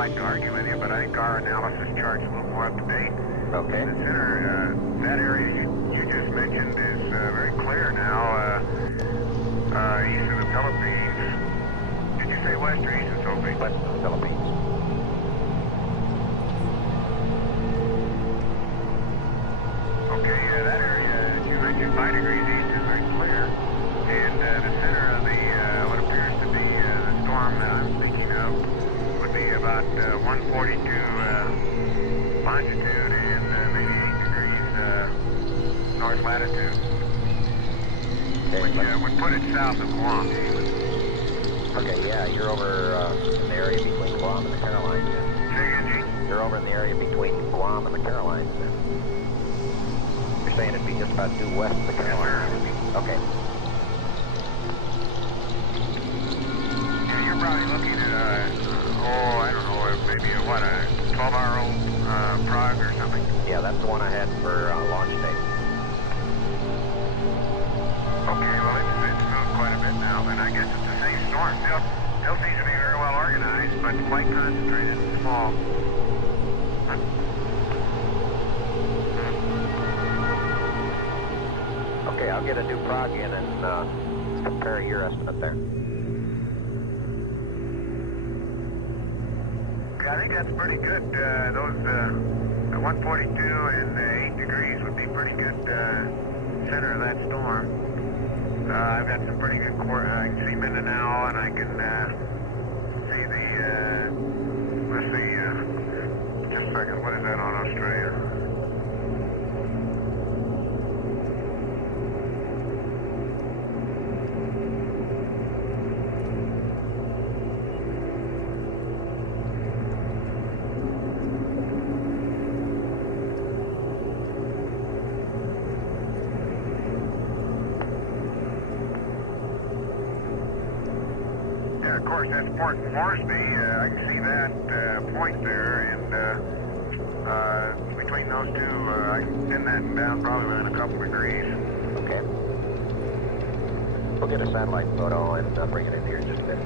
like to argue with you, but I think our analysis chart's a little more up to date. Okay. The center, that area you just mentioned is very clear now, east of the Philippines. Did you say west or east of the Philippines? West of the Philippines. Okay, that area you mentioned 5 degrees east is very clear, and the center of the what appears to be the storm that I'm thinking of would be about 142 longitude and maybe 8 degrees north latitude. Okay, Would put it south of Guam. okay, yeah, you're over in the area between Guam and the Carolines. Say again, Gene? You're over in the area between Guam and the Carolines. You're saying it'd be just about due west of the Carolines. Okay. Yeah, you're probably looking at I don't know, maybe a 12-hour-old Prague or something. Yeah, that's the one I had for launch date. guess it's the same storm. Still seems to be very well organized, but quite concentrated and small. Okay, I'll get a new prog in and compare your estimate there. Yeah, I think that's pretty good. Those 142 and 8 degrees would be pretty good center of that storm. I've got some pretty good I can see Mindanao, and I can see the, let's see, just a second, what is that on Australia? Of course, that's Port Moresby. I can see that point there, and between those two, I can pin that down probably within a couple degrees. Okay. We'll get a satellite photo and bring it in here in just a bit.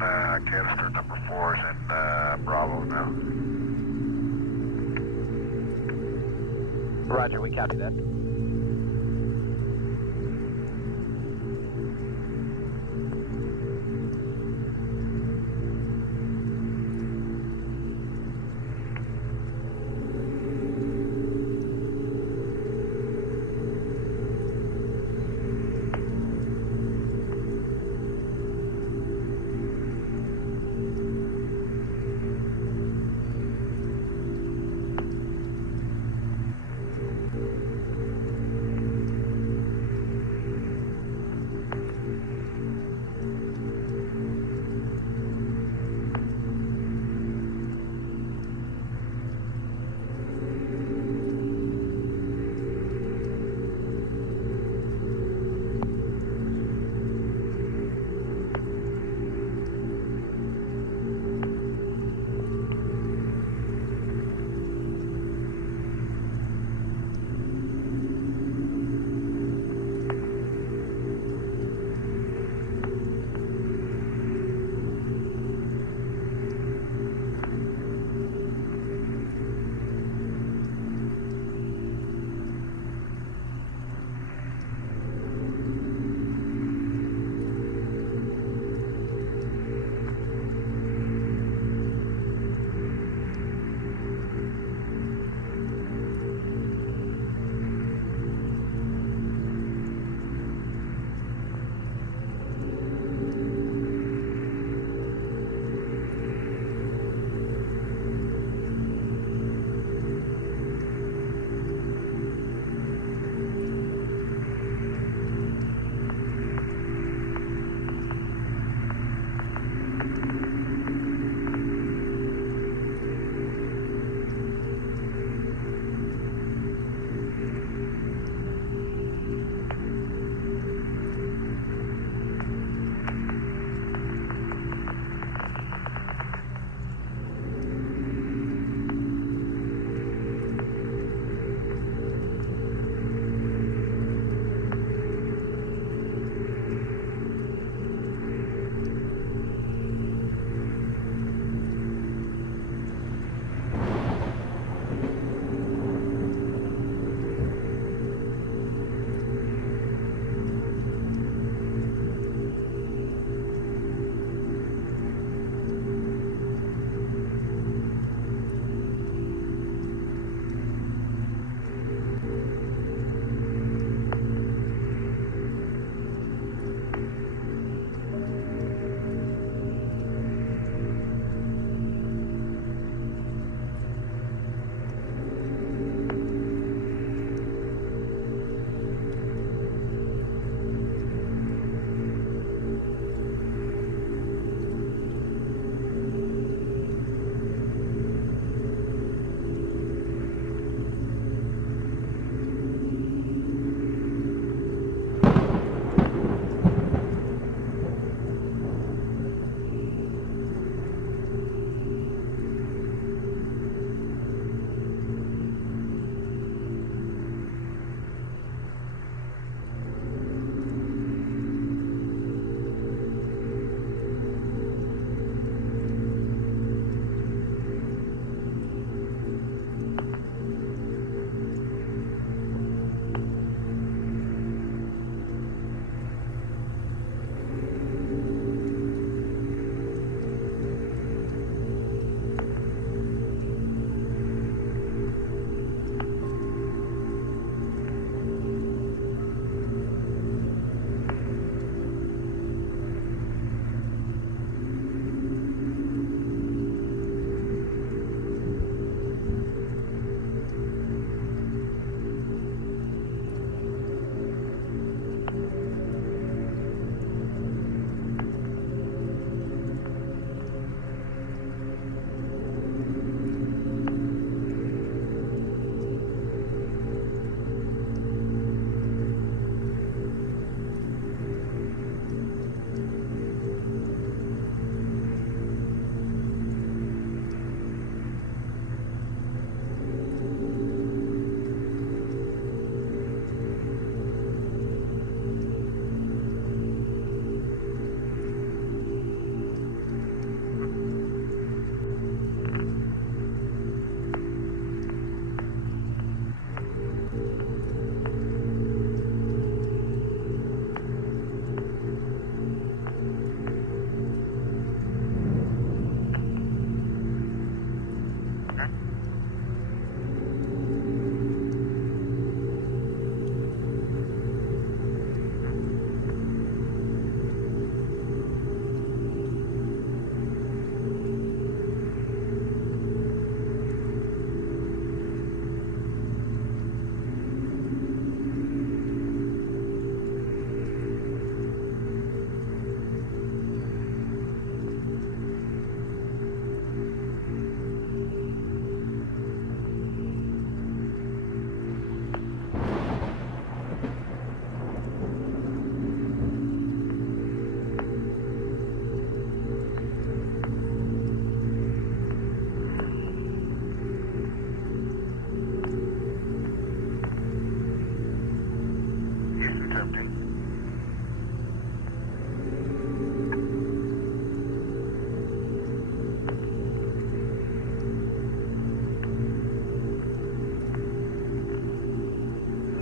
and canister number 4 is in Bravo now. Roger, we copy that.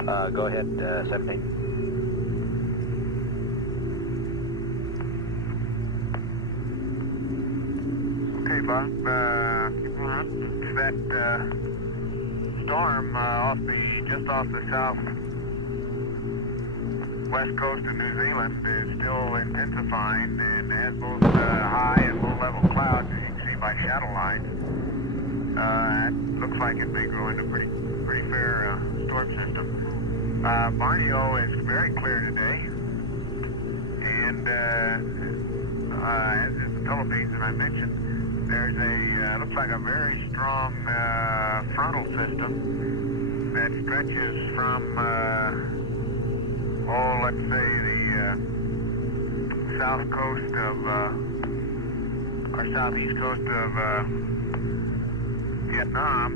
Go ahead, 17. Okay, Bob. That storm just off the southwest coast of New Zealand is still intensifying and has both high and low level clouds, as you can see by shadow lines. It looks like it may grow into a pretty fair storm system. Borneo is very clear today, and as is the Philippines that I mentioned, there's looks like a very strong frontal system that stretches from, let's say the south coast of, or southeast coast of Vietnam,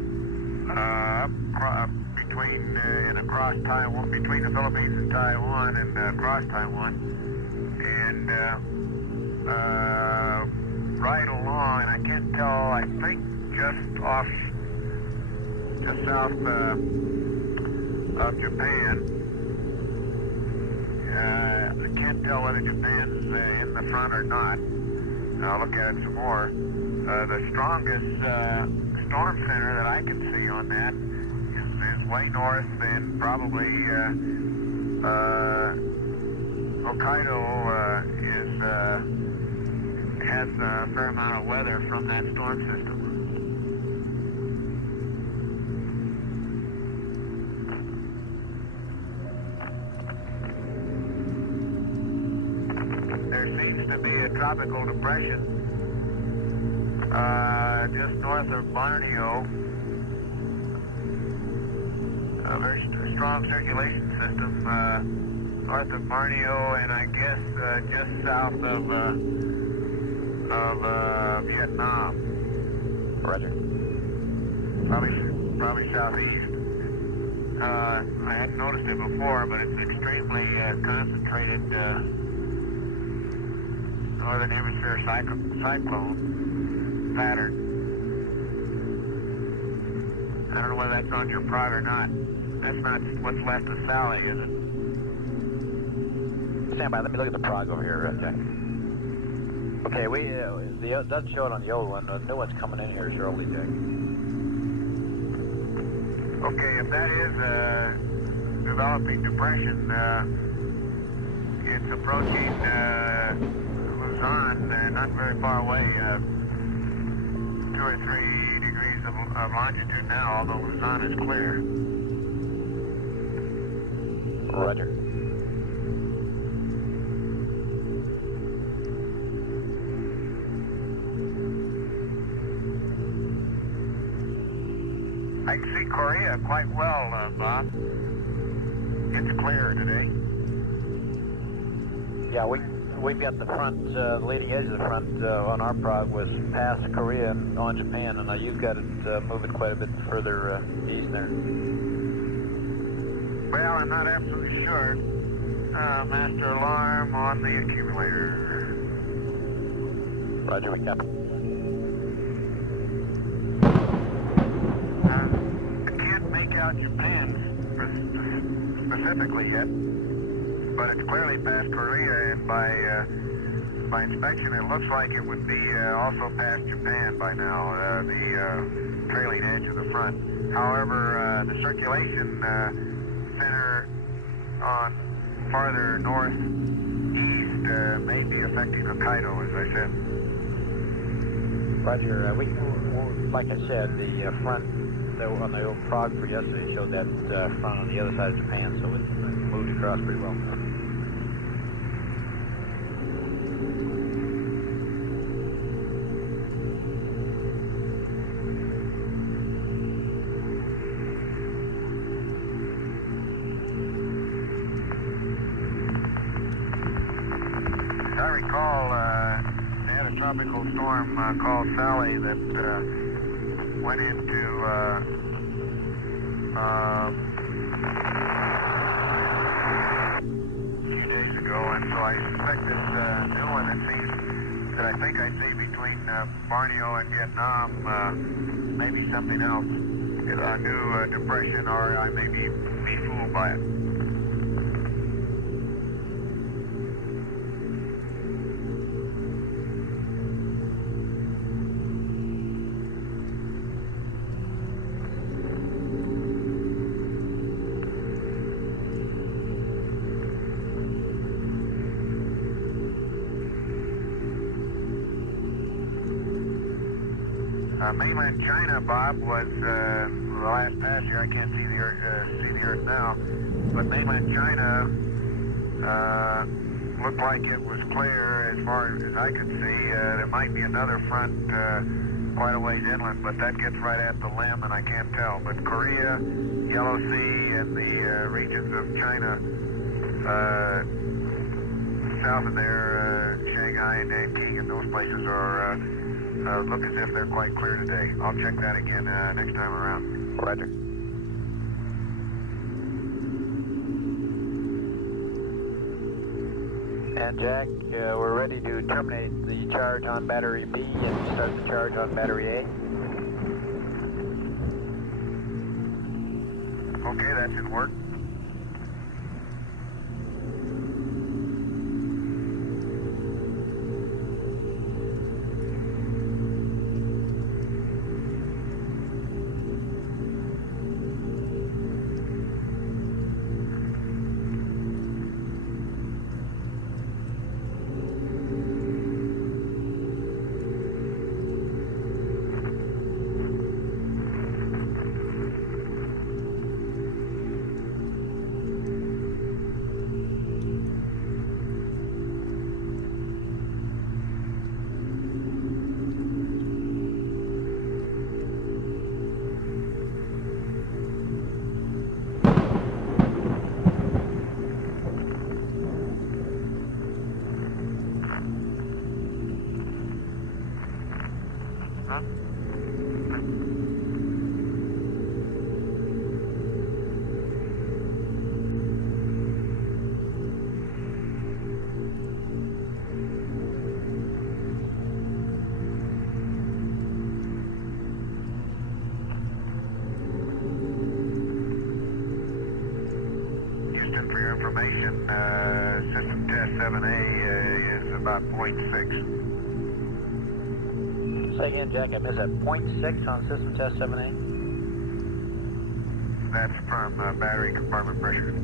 between and across Taiwan, between the Philippines and Taiwan, and across Taiwan, and right along, and I can't tell, I think just south of Japan. I can't tell whether Japan's in the front or not. I'll look at it some more. The strongest storm center that I can see on that is way north, and probably Hokkaido has a fair amount of weather from that storm system. There seems to be a tropical depression just north of Borneo. A very strong circulation system north of Borneo, and I guess just south of Vietnam. Roger. Probably southeast. I hadn't noticed it before, but it's extremely concentrated northern hemisphere cyclone pattern. I don't know whether that's on your prog or not. That's not what's left of Sally, is it? Stand by. Let me look at the prog over here, Jack. Okay, it doesn't show it on the old one. The new one's coming in here shortly, Jack. Okay, if that is a developing depression, it's approaching Luzon, not very far away, 2 or 3 degrees of longitude now, although Luzon is clear. Roger. I can see Korea quite well, Bob. It's clear today. Yeah, we've got the front, the leading edge of the front on our prog was past Korea and on Japan, and you've got it moving quite a bit further east there. Well, I'm not absolutely sure. Master alarm on the accumulator. Roger, we copy. I can't make out Japan specifically yet, but it's clearly past Korea, and by inspection it looks like it would be also past Japan by now, the trailing edge of the front. However, the circulation center on farther northeast may be affecting Hokkaido, as I said. Roger, like I said, the front on the old prog for yesterday showed that front on the other side of Japan, so it moved across pretty well. I recall they had a tropical storm called Sally that went into a few days ago, and so I suspect this new one that I think I see between between Borneo and Vietnam may be something else. It's a new depression, or I may be fooled by it. Mainland China, Bob, was the last pass here. I can't see the Earth now, but mainland China looked like it was clear as far as I could see. There might be another front quite a ways inland, but that gets right at the limb, and I can't tell. But Korea, Yellow Sea, and the regions of China south of there, Shanghai and Nanking, and those places are. Look as if they're quite clear today. I'll check that again next time around. Roger. And Jack, we're ready to terminate the charge on battery B and start the charge on battery A. Okay, that's in work. Information, system test 7A is about 0.6. Say again, Jack, I missed that. 0.6 on system test 7A? That's from battery compartment pressure.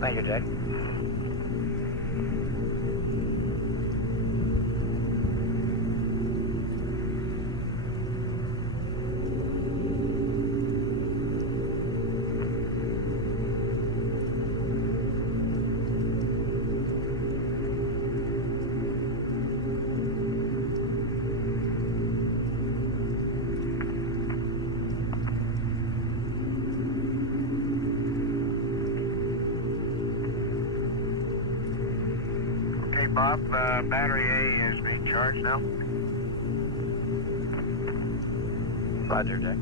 Thank you, Jack. Bob, battery A is being charged now. Roger, Jack.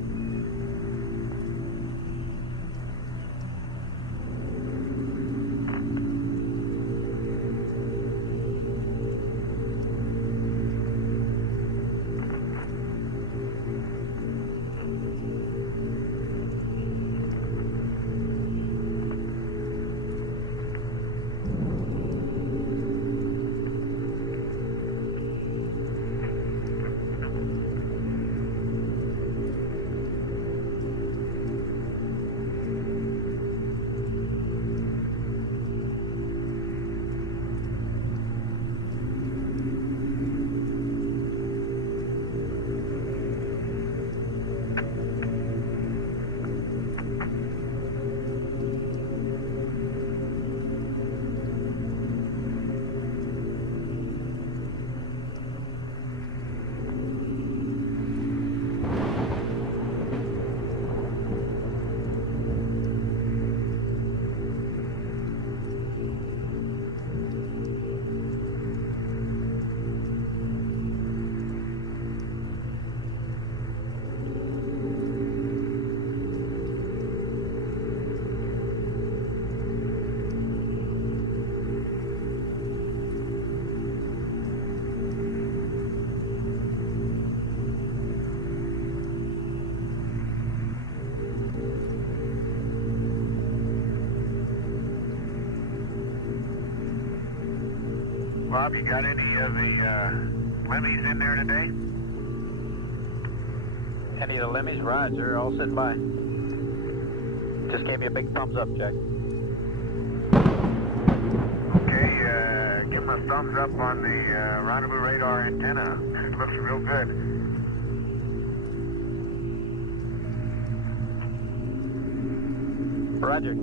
Bob, you got any of the Lemmies in there today? Any of the Lemmies? Roger, all sitting by. Just gave me a big thumbs up, Jack. Okay, give him a thumbs up on the rendezvous radar antenna. It looks real good. Roger.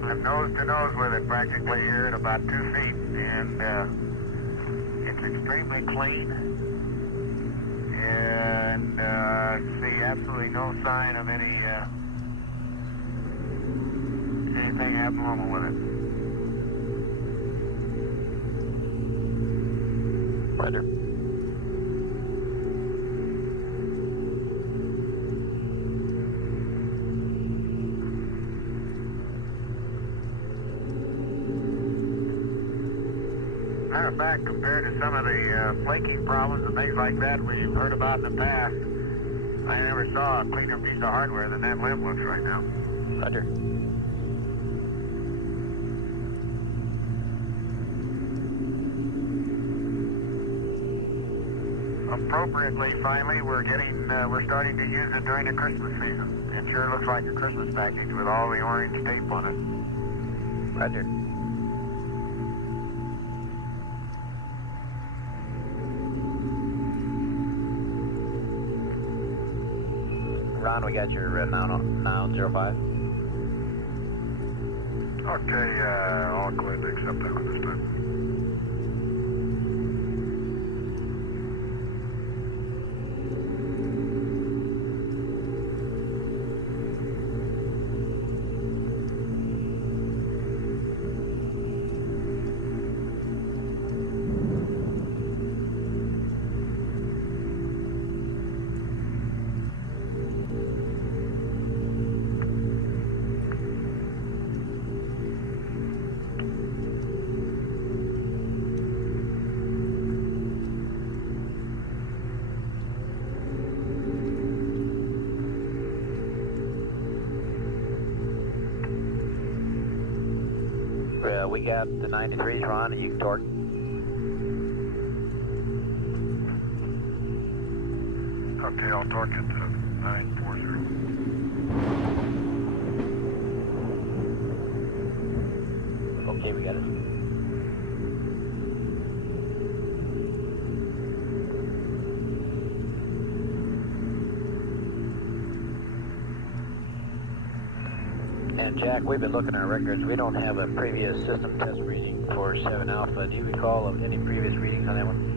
I'm nose to nose with it practically here at about 2 feet, and it's extremely clean, and see absolutely no sign of anything abnormal with it. Roger. Matter of fact, compared to some of the flaking problems and things like that we've heard about in the past, I never saw a cleaner piece of hardware than that limb looks right now. Roger. Appropriately, finally, we're starting to use it during the Christmas season. It sure looks like a Christmas package with all the orange tape on it. Roger. Ron, we got your now 05. Okay, all clear to accept that one this time. We got the 93s, Ron, and you can torque. Okay, I'll torque it to 940. Okay, we got it. And Jack, we've been looking at our records. We don't have a previous system test reading for 7 Alpha. Do you recall of any previous readings on that one?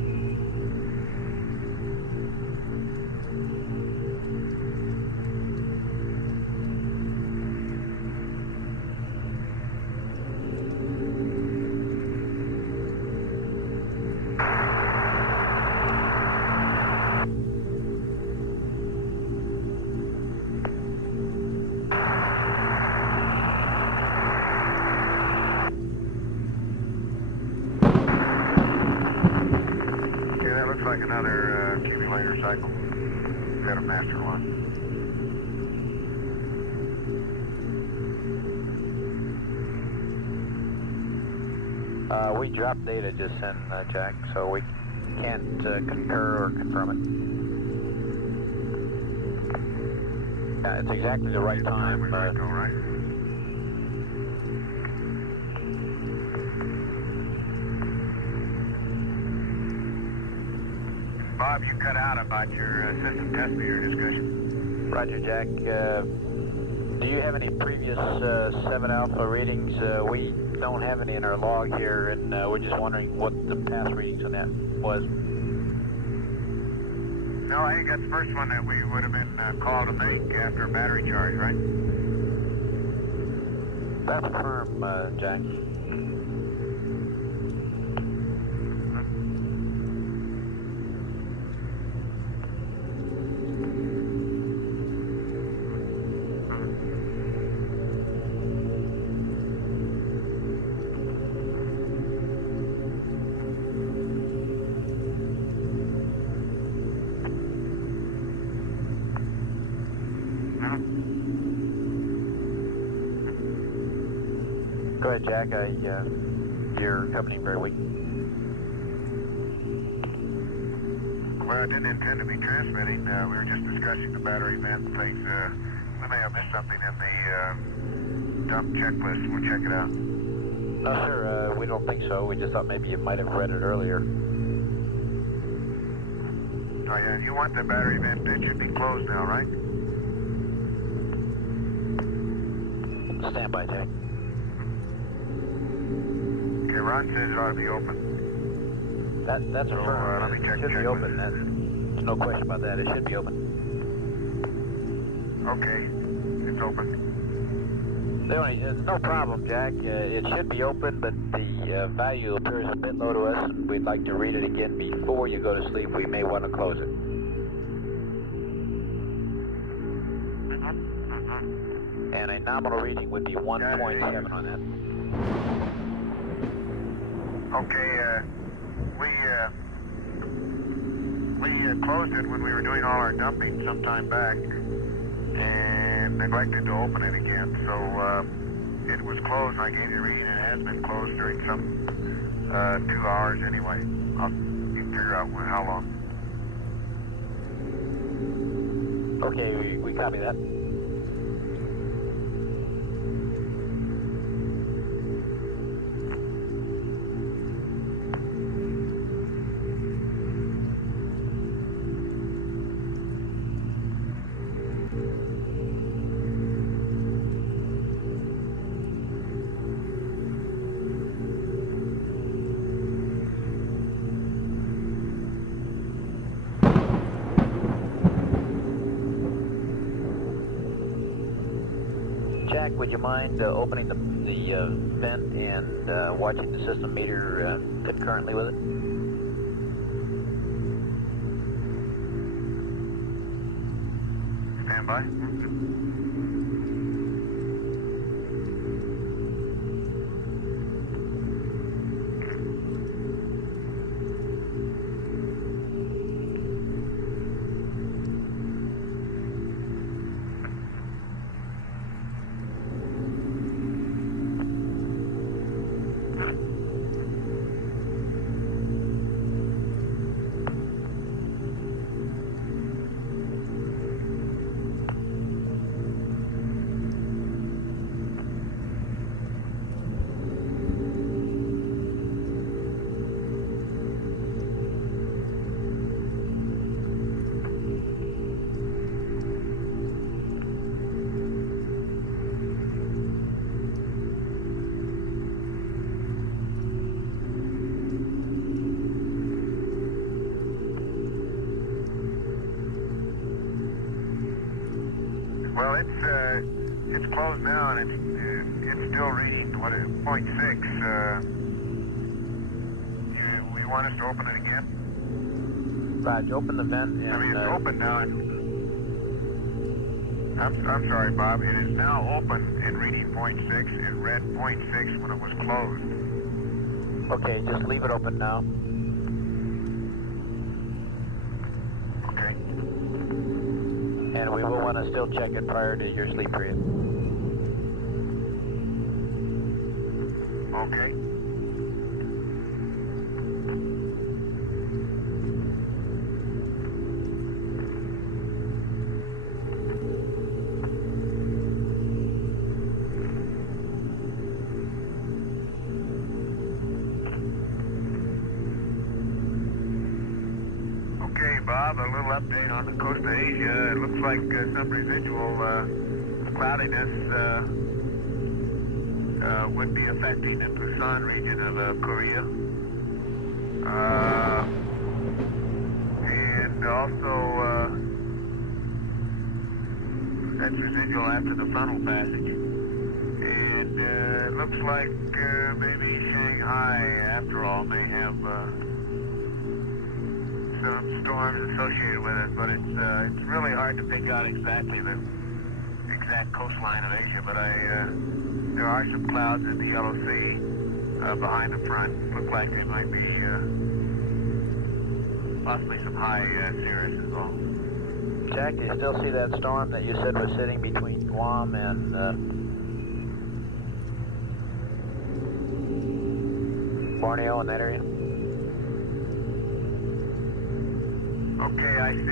Like another accumulator cycle. Got a master one. We dropped data just in, Jack, so we can't concur or confirm it. Yeah, it's exactly the right time. Right? Bob, you cut out about your system test meter discussion. Roger, Jack. Do you have any previous 7 Alpha readings? We don't have any in our log here, and we're just wondering what the past readings on that was. No, I think that's the first one that we would have been called to make after a battery charge, right? That's firm, Jack. Go ahead, Jack. I you're coming very weak. Well, I didn't intend to be transmitting. We were just discussing the battery vent and things. We may have missed something in the dump checklist. We'll check it out. No, sir, we don't think so. We just thought maybe you might have read it earlier. Oh, yeah, you want the battery vent. It should be closed now, right? Stand by, Jack. Okay, Ron says it ought to be open. That's So, affirmed. let me check It should the be checklist. open. There's no question about that. It should be open. Okay, it's open. It's no problem, Jack. It should be open, but the value appears a bit low to us, and we'd like to read it again before you go to sleep. We may want to close it. And a nominal reading would be 1.7 on that. Okay, we closed it when we were doing all our dumping some time back and neglected to open it again. So it was closed, and I gave you a reading, and it has been closed during some 2 hours anyway. You can figure out how long. Okay, we copy that. Jack, would you mind opening the vent and watching the system meter concurrently with it? Stand by. Well, it's closed now, and it's still reading 0.6. We want us to open it again? Raj, open the vent and... I mean, it's open now. I'm sorry, Bob. It is now open and reading 0.6. It read 0.6 when it was closed. Okay, just leave it open now. Okay. And we will want to still check it prior to your sleep period. Okay. Okay, Bob, a little update on the coast of Asia. It looks like some residual cloudiness would be affecting the Busan region of Korea. And also, that's residual after the frontal passage. And it looks like maybe Shanghai, after all, may have some storms associated with it, but it's really hard to pick out exactly the exact coastline of Asia. But there are some clouds in the Yellow Sea behind the front. Look like they might be possibly some high cirrus as well. Jack, do you still see that storm that you said was sitting between Guam and... Borneo in that area? Okay, I see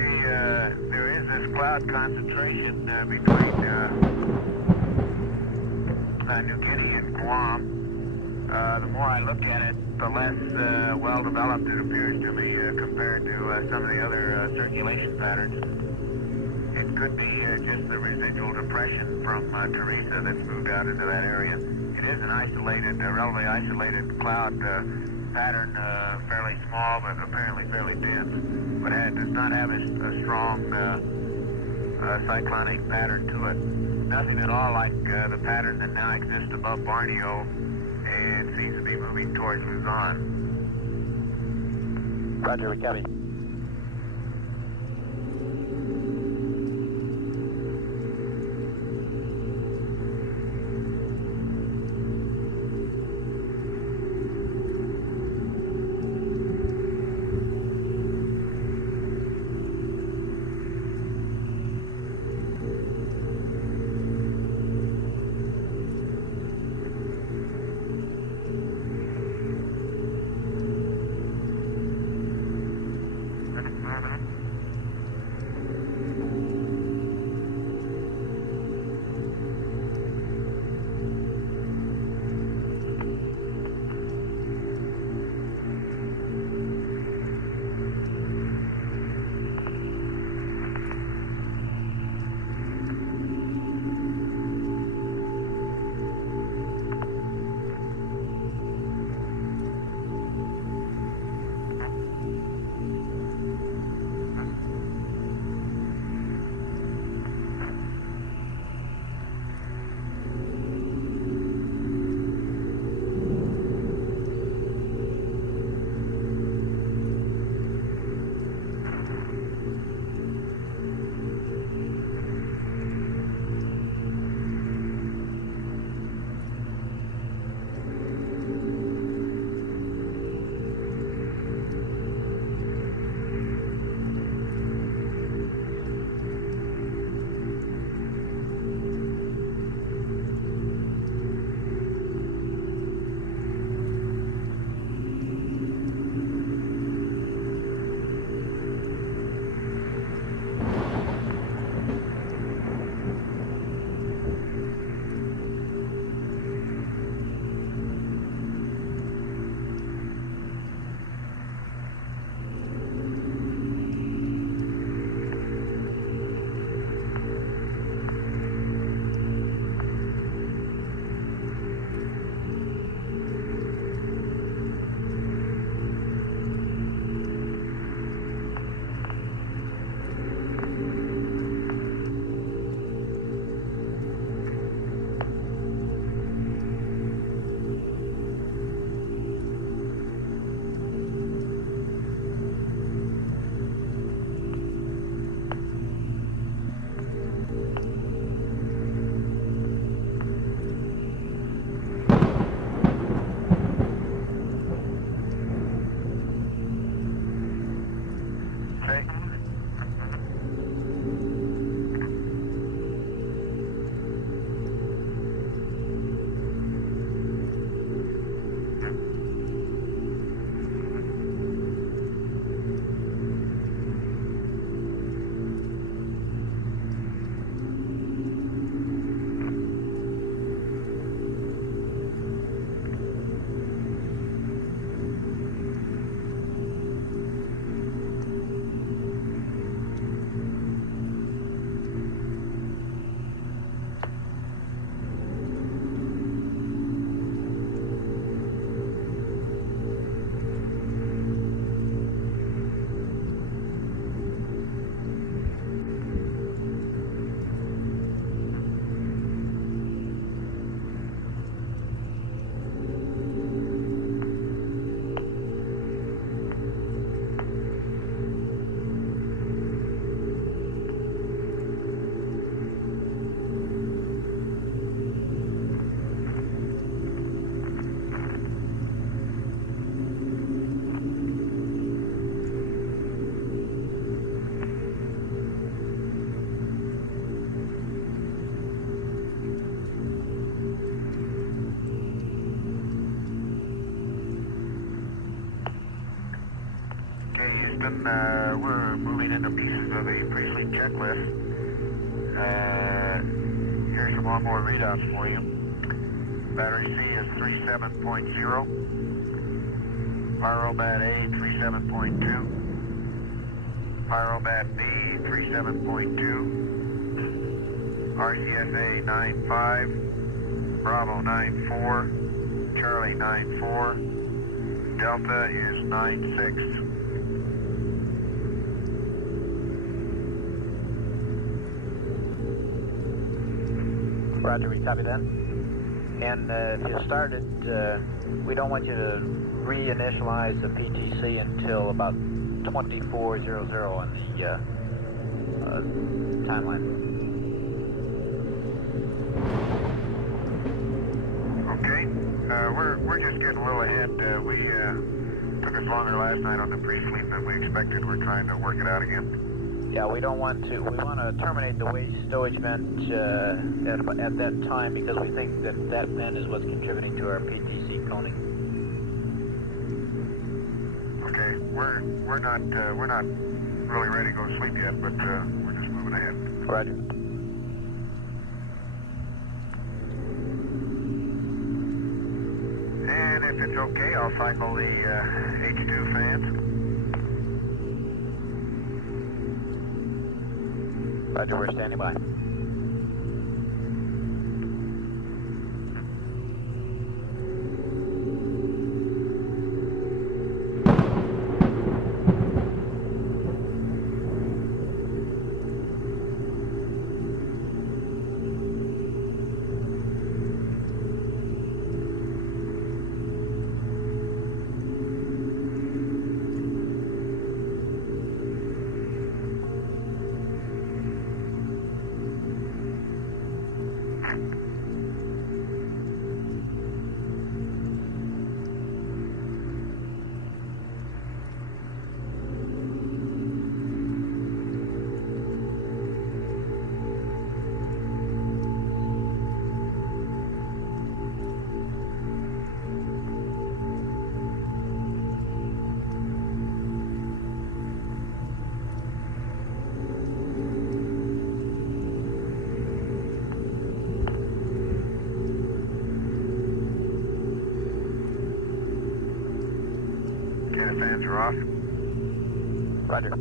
there is this cloud concentration between New Guinea and Guam. The more I look at it, the less well-developed it appears to me compared to some of the other circulation patterns. It could be just the residual depression from Teresa that's moved out into that area. It is an isolated, relatively isolated cloud pattern, fairly small but apparently fairly dense. But it does not have a strong cyclonic pattern to it. Nothing at all like the pattern that now exists above Borneo and seems to be moving towards Luzon. Roger, we copy. Houston, we're moving into pieces of the pre-sleep checklist. Here's some onboard readouts for you. Battery C is 37.0. Pyrobat A 37.2. Pyrobat B 37.2. RCFA 95. Bravo 94. Charlie 94. Delta is 96. Roger, we copy that. And if you started, we don't want you to reinitialize the PTC until about 2400 on the timeline. Okay, we're just getting a little ahead. We took us longer last night on the pre-sleep than we expected. We're trying to work it out again. Yeah, we don't want to. We want to terminate the waste stowage vent at that time because we think that that vent is what's contributing to our PTC coning. Okay, we're not really ready to go to sleep yet, but we're just moving ahead. Roger. And if it's okay, I'll cycle the H2 fans. Roger, we're standing by. Fans are off. Roger.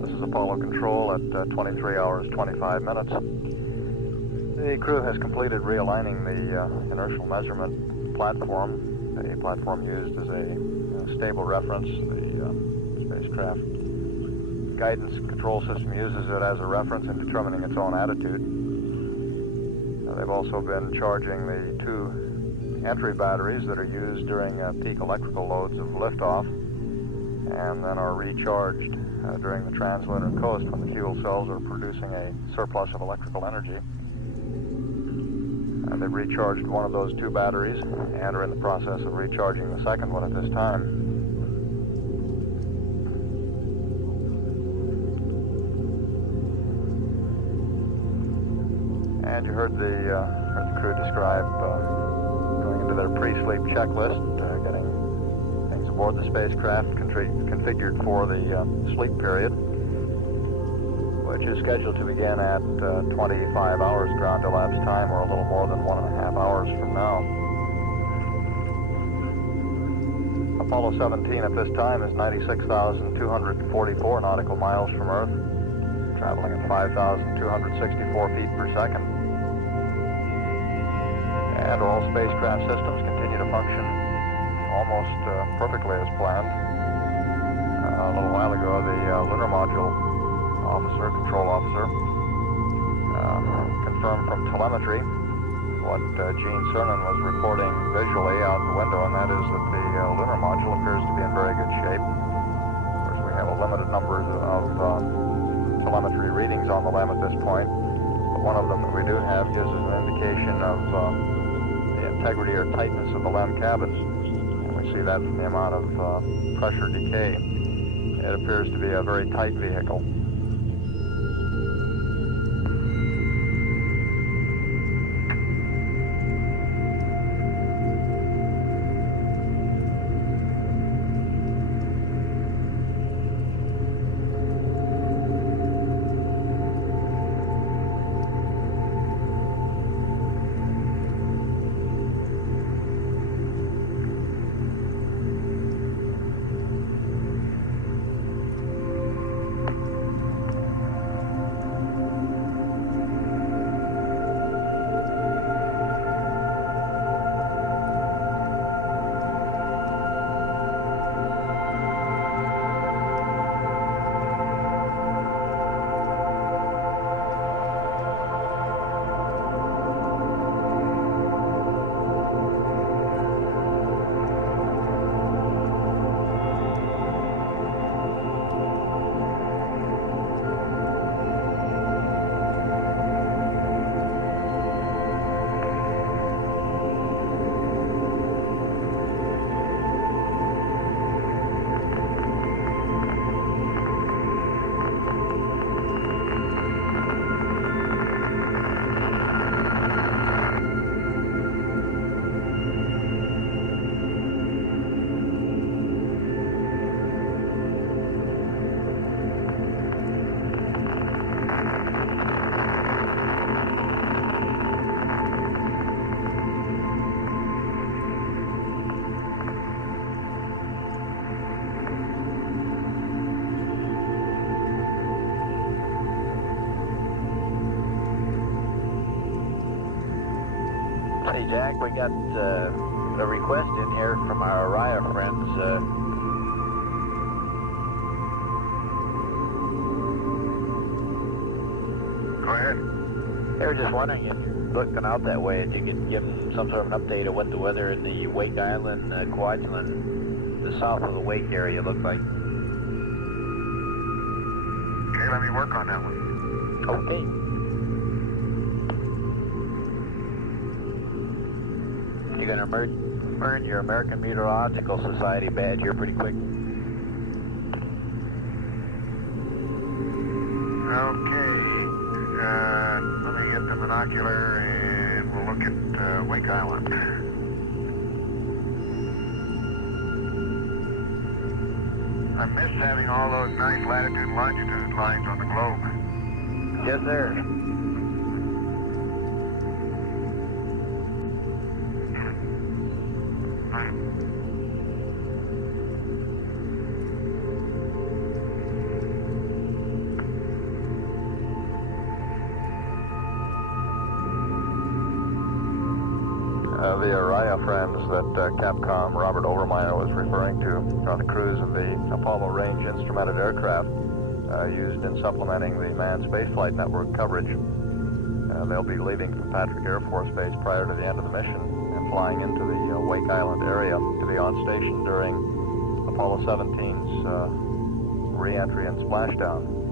This is Apollo Control at 23 hours 25 minutes. The crew has completed realigning the inertial measurement platform. A platform used as a stable reference. The spacecraft guidance control system uses it as a reference in determining its own attitude. They've also been charging the two entry batteries that are used during peak electrical loads of liftoff, and then are recharged during the translunar coast when the fuel cells are producing a surplus of electrical energy. They've recharged one of those two batteries and are in the process of recharging the second one at this time. And you heard the crew describe going into their pre-sleep checklist, getting things aboard the spacecraft configured for the sleep period, which is scheduled to begin at 25 hours ground elapsed time, or a little more than 1.5 hours from now. Apollo 17 at this time is 96,244 nautical miles from Earth, traveling at 5,264 feet per second. And all spacecraft systems continue to function almost perfectly as planned. A little while ago, the lunar module control officer, confirmed from telemetry what Gene Cernan was reporting visually out the window, and that is that the lunar module appears to be in very good shape. Of course, we have a limited number of telemetry readings on the LEM at this point, but one of them that we do have gives us an indication of the integrity or tightness of the LEM cabins. And we see that from the amount of pressure decay. It appears to be a very tight vehicle. Hey Jack, we got a request in here from our Araya friends. Go ahead. They were just wondering if you're looking out that way, if you could give them some sort of an update of what the weather in the Wake Island, Kwajalein, the south of the Wake area looks like. Okay, let me work on that one. Okay. You're going to earn your American Meteorological Society badge here pretty quick. Okay. Let me get the binocular and we'll look at Wake Island. I miss having all those nice latitude and longitude lines on the globe. Yes, sir. The Araya friends that Capcom Robert Overminer was referring to are the crews of the Apollo Range instrumented aircraft used in supplementing the manned spaceflight network coverage. They'll be leaving from Patrick Air Force Base prior to the end of the mission and flying into the Wake Island area to be on station during Apollo 17's re-entry and splashdown.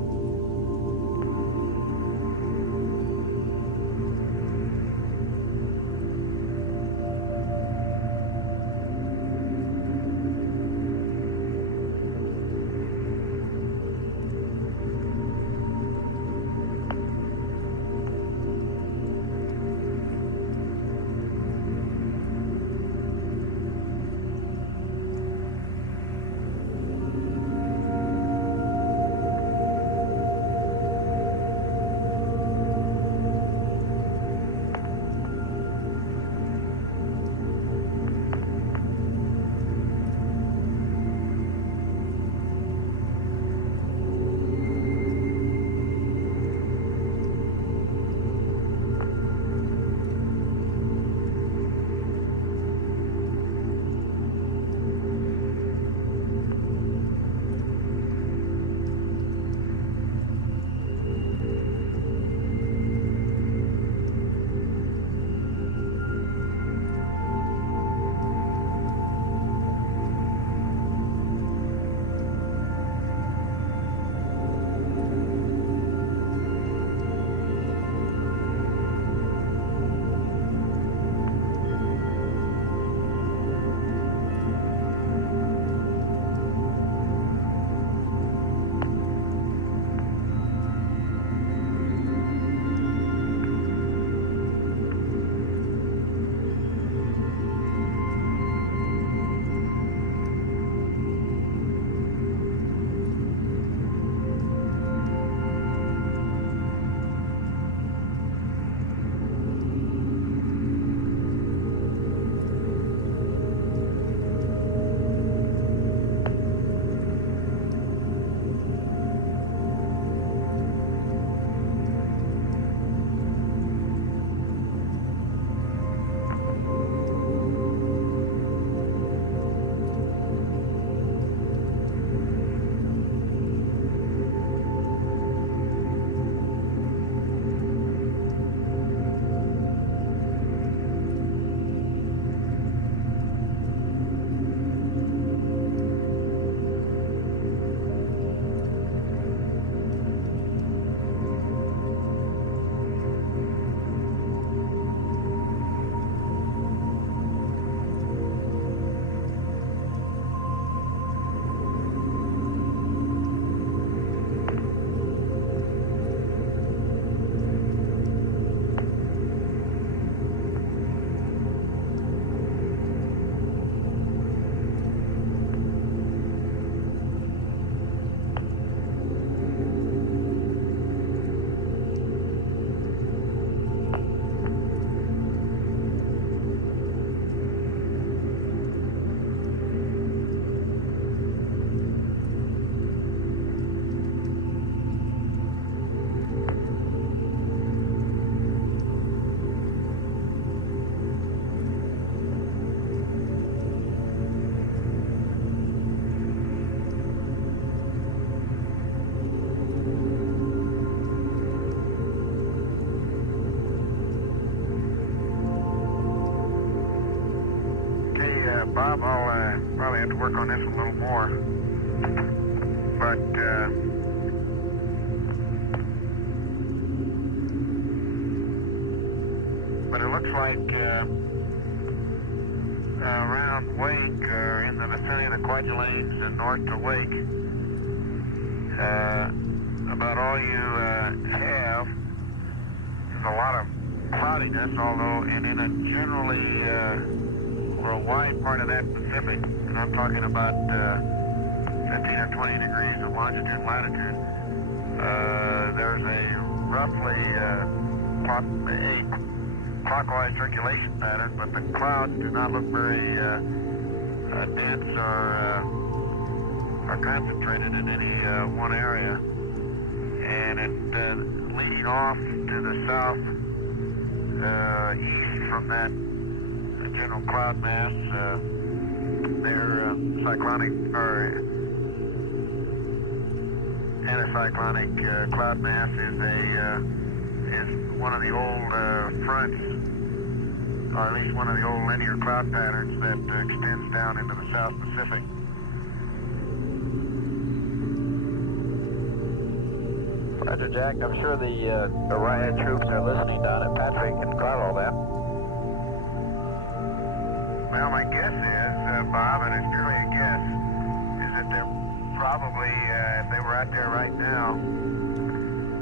have to work on this a little more. But it looks like around Wake, in the vicinity of the Kwajaleins and north to Wake, about all you have is a lot of cloudiness, although in a generally or a wide part of that Pacific, and I'm talking about 15 or 20 degrees of longitude and latitude, there's a roughly clockwise circulation pattern, but the clouds do not look very dense or concentrated in any one area. And it leading off to the south east from that general cloud mass, their cyclonic or anticyclonic cloud mass is one of the old fronts, or at least one of the old linear cloud patterns that extends down into the South Pacific. Roger, Jack. I'm sure the riot troops are listening down at Patrick and cloud all that. Well, my guess is, Bob, and it's purely a guess, is that they're probably, if they were out there right now,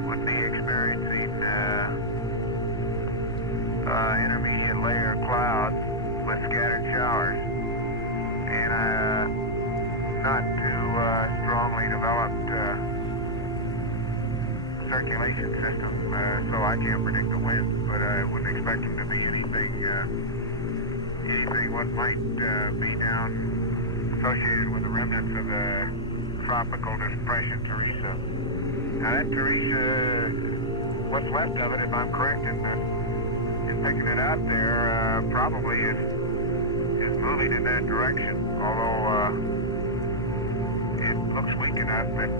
would be experiencing intermediate layer clouds with scattered showers and not too strongly developed circulation system, so I can't predict the winds, but I wouldn't expect them to be anything what might be down associated with the remnants of the tropical depression Teresa. Now that Teresa, what's left of it, if I'm correct in picking it out there, probably is moving in that direction, although it looks weak enough that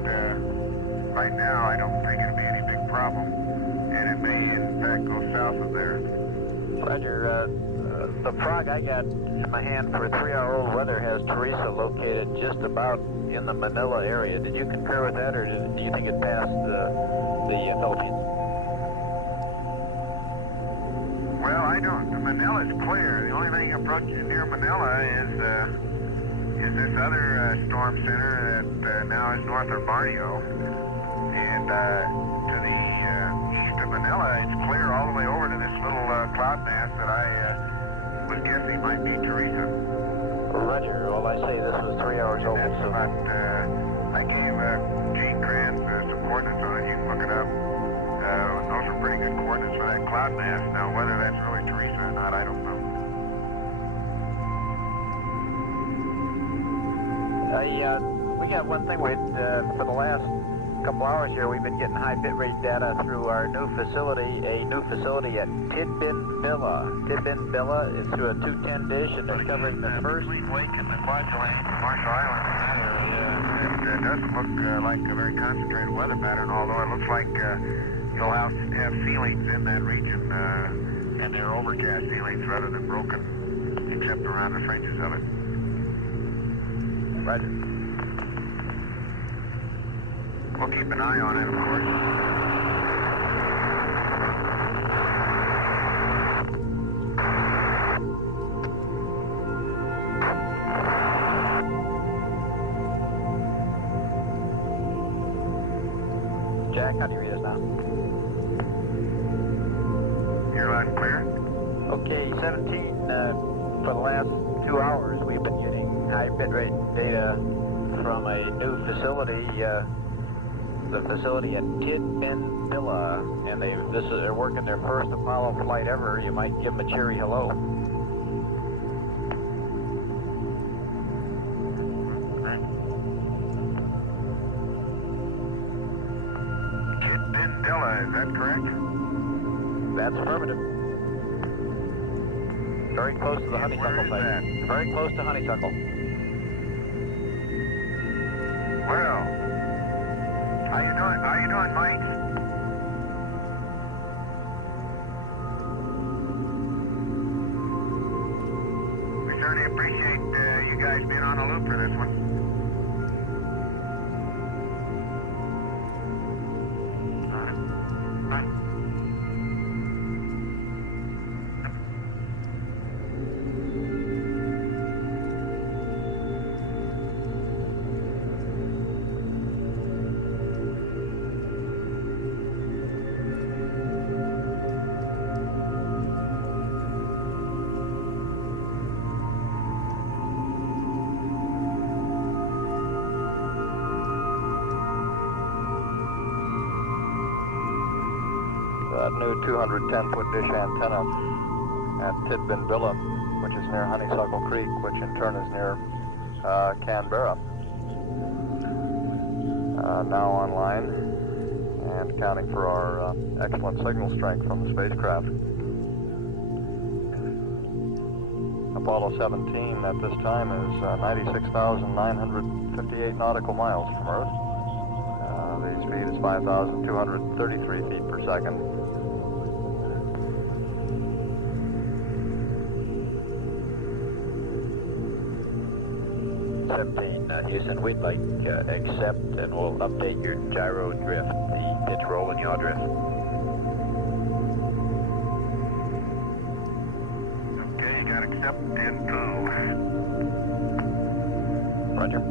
right now I don't think it'll be any big problem, and it may in fact go south of there. Roger, the frog I got in my hand for 3-hour-old weather has Teresa located just about in the Manila area. Did you concur with that, or do you think it passed the Philippines? Well, I don't. Manila is clear. The only thing approaching near Manila is this other storm center that now is north of Borneo. And to the east of Manila, it's clear all the way over to this little cloud mass that I was guessing might be Teresa. Roger. Well, I say this was 3 hours old. That's So about, I gave Gene Kranz some coordinates on it. You can look it up. Those are pretty good coordinates for that cloud mass. Now, whether that's really Teresa or not, I don't know. We got one thing for the last couple hours here, we've been getting high bit rate data through our new facility, at Tidbin Villa. Tidbin Villa is through a 210 dish, and they're covering the first. Between Wake and the Kwajalein, Marshall Island, in that area, it doesn't look like a very concentrated weather pattern, although it looks like you'll have ceilings in that region, and they're overcast ceilings rather than broken, except around the fringes of it. Roger. We'll keep an eye on it, of course. Jack, how do you read us now? You're loud and clear? Okay, 17 for the last 2 hours, we've been getting high bit rate data from a new facility, the facility at Tidbin Villa, and they're working their first Apollo flight ever. You might give them a cheery hello. Tidbin Villa, is that correct? That's affirmative. Very close to the honeysuckle site. that? Very close to honeysuckle. Well, how you doing, Mike? We certainly appreciate you guys being on a loop for this one. That new 210-foot dish antenna at Tidbin Villa, which is near Honeysuckle Creek, which in turn is near Canberra. Now online and accounting for our excellent signal strength from the spacecraft. Apollo 17 at this time is 96,958 nautical miles from Earth. The speed is 5,233 feet per second. Houston, we'd like accept and we'll update your gyro drift, the pitch roll and yaw drift. Okay, you got accept and go. Roger.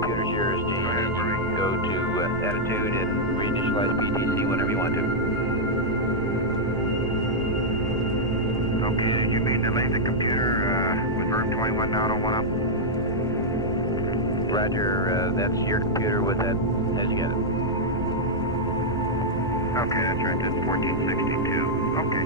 computer's yours. Go ahead, Bernie. Go to attitude and reinitialize PTC whenever you want to. Okay, did you mean to leave the computer with verb 21 now to 1 up? Roger, that's your computer with that as you get it. Okay, that's right, that's 1462. Okay.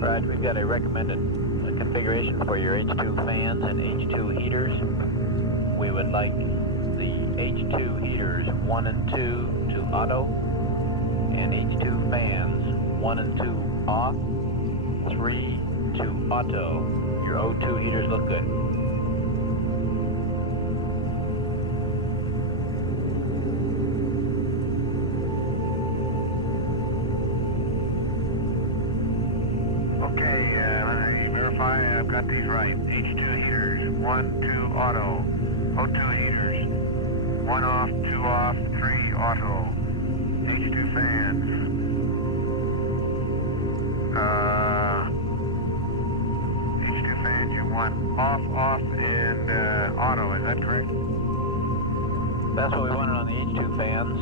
Right, we've got a recommended configuration for your H2 fans and H2 heaters. We would like the H2 heaters 1 and 2 to auto, and H2 fans 1 and 2 off, 3 to auto. Your O2 heaters look good. I've got these right. H2 heaters, 1, 2 auto. O2 heaters, 1 off, 2 off, 3 auto. H2 fans. H2 fans, you want off, off, and auto, is that correct? That's what we wanted on the H2 fans.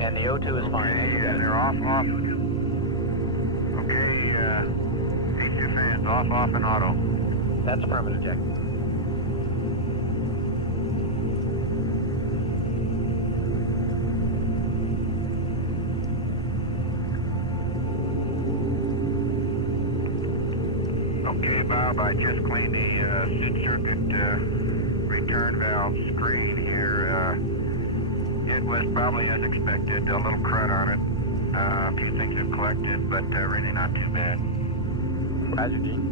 And the O2 is fine. Okay, they're off. Okay, H2 fans, off, and auto. That's affirmative, Jack. Okay, Bob, I just cleaned the SID circuit return valve screen here. It was probably as expected, a little crud on it. A few things have collected, but really not too bad. Roger, Gene.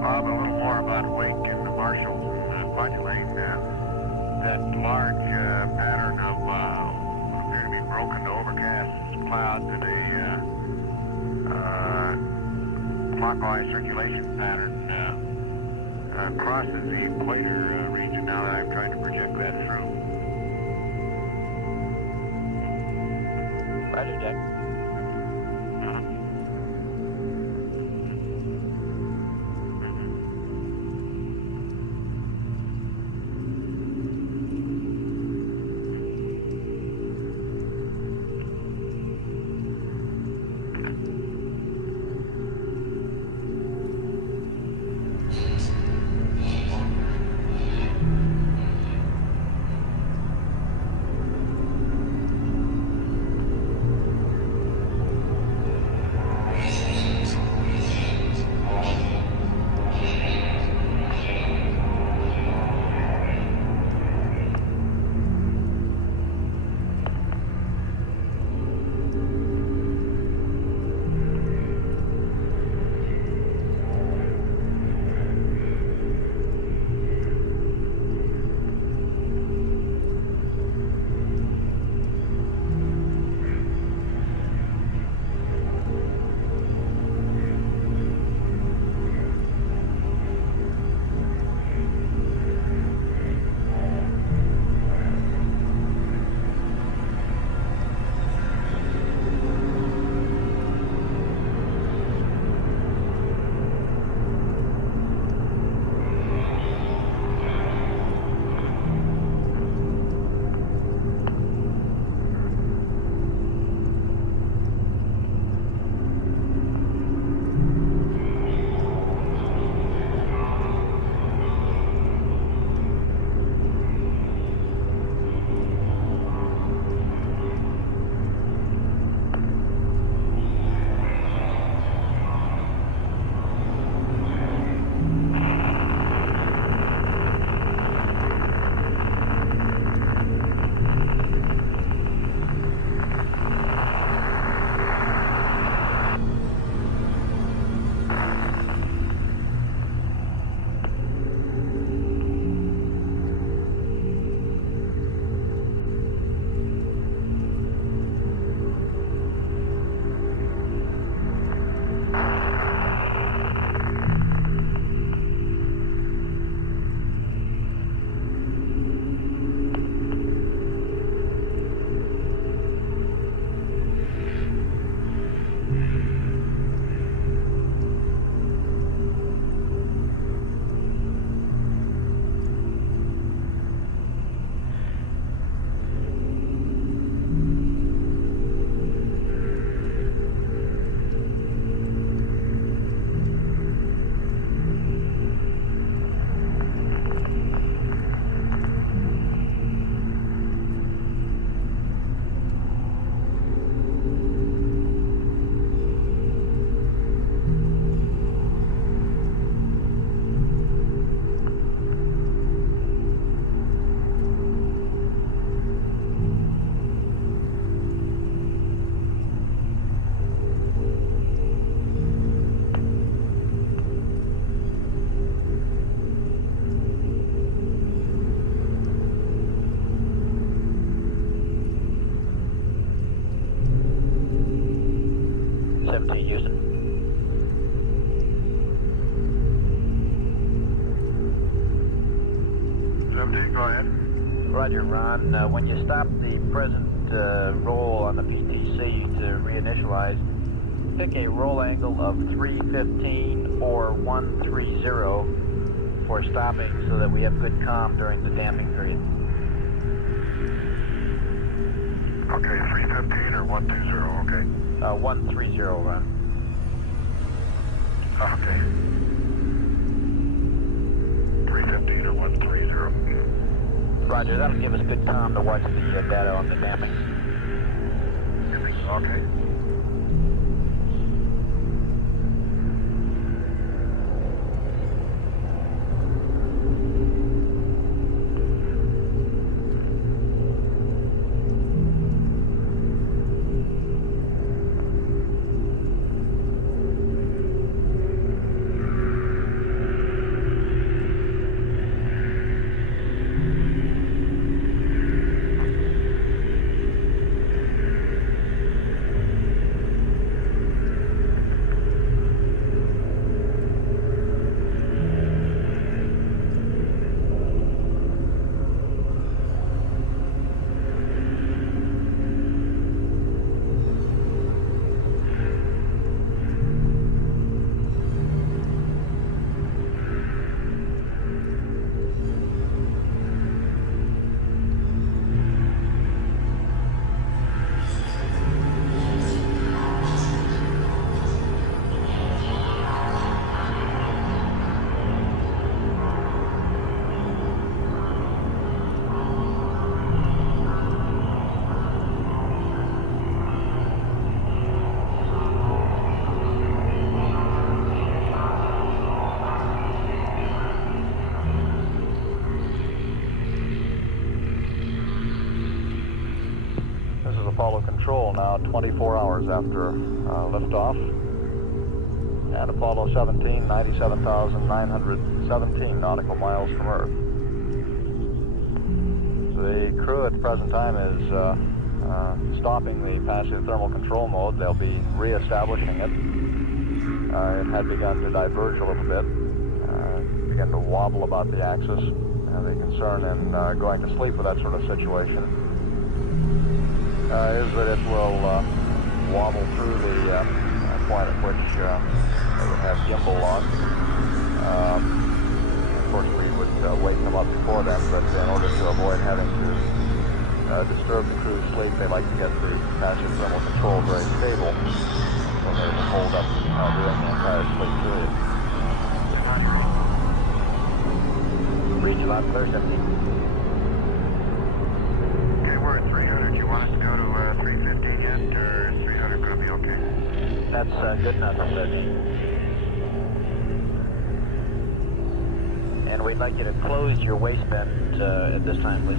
Bob, a little more about Wake and the Marshalls and Bunny Lane. That large pattern of what appear to be broken to overcast clouds in a clockwise circulation pattern crosses the equator region now that I'm trying to project that through. Roger, Jack. 17 Houston. 17, go ahead. Roger, Ron. When you stop the present roll on the PTC to reinitialize, pick a roll angle of 315 or 130 for stopping so that we have good comm during the damping period. Okay, 315 or 120, okay. 130, Ron. Okay. 315 or 130. Roger, that'll give us good comm to watch the data on the damping. Okay. Apollo Control now 24 hours after liftoff. And Apollo 17, 97,917 nautical miles from Earth. The crew at the present time is stopping the passive thermal control mode. They'll be re-establishing it. It had begun to diverge a little bit, begin to wobble about the axis. The concern in going to sleep with that sort of situation is that it will wobble through the point at which it would have gimbal loss. Of course, we would wake them up before then, but in order to avoid having to disturb the crew's sleep, they like to get the passive thermal control very stable, so they will hold up during the entire sleep period. Reach loud clear 17. We're at 300. You want us to go to 315 yet, or is 300 going to be okay? That's good enough for 17. And we'd like you to close your waistband at this time, please.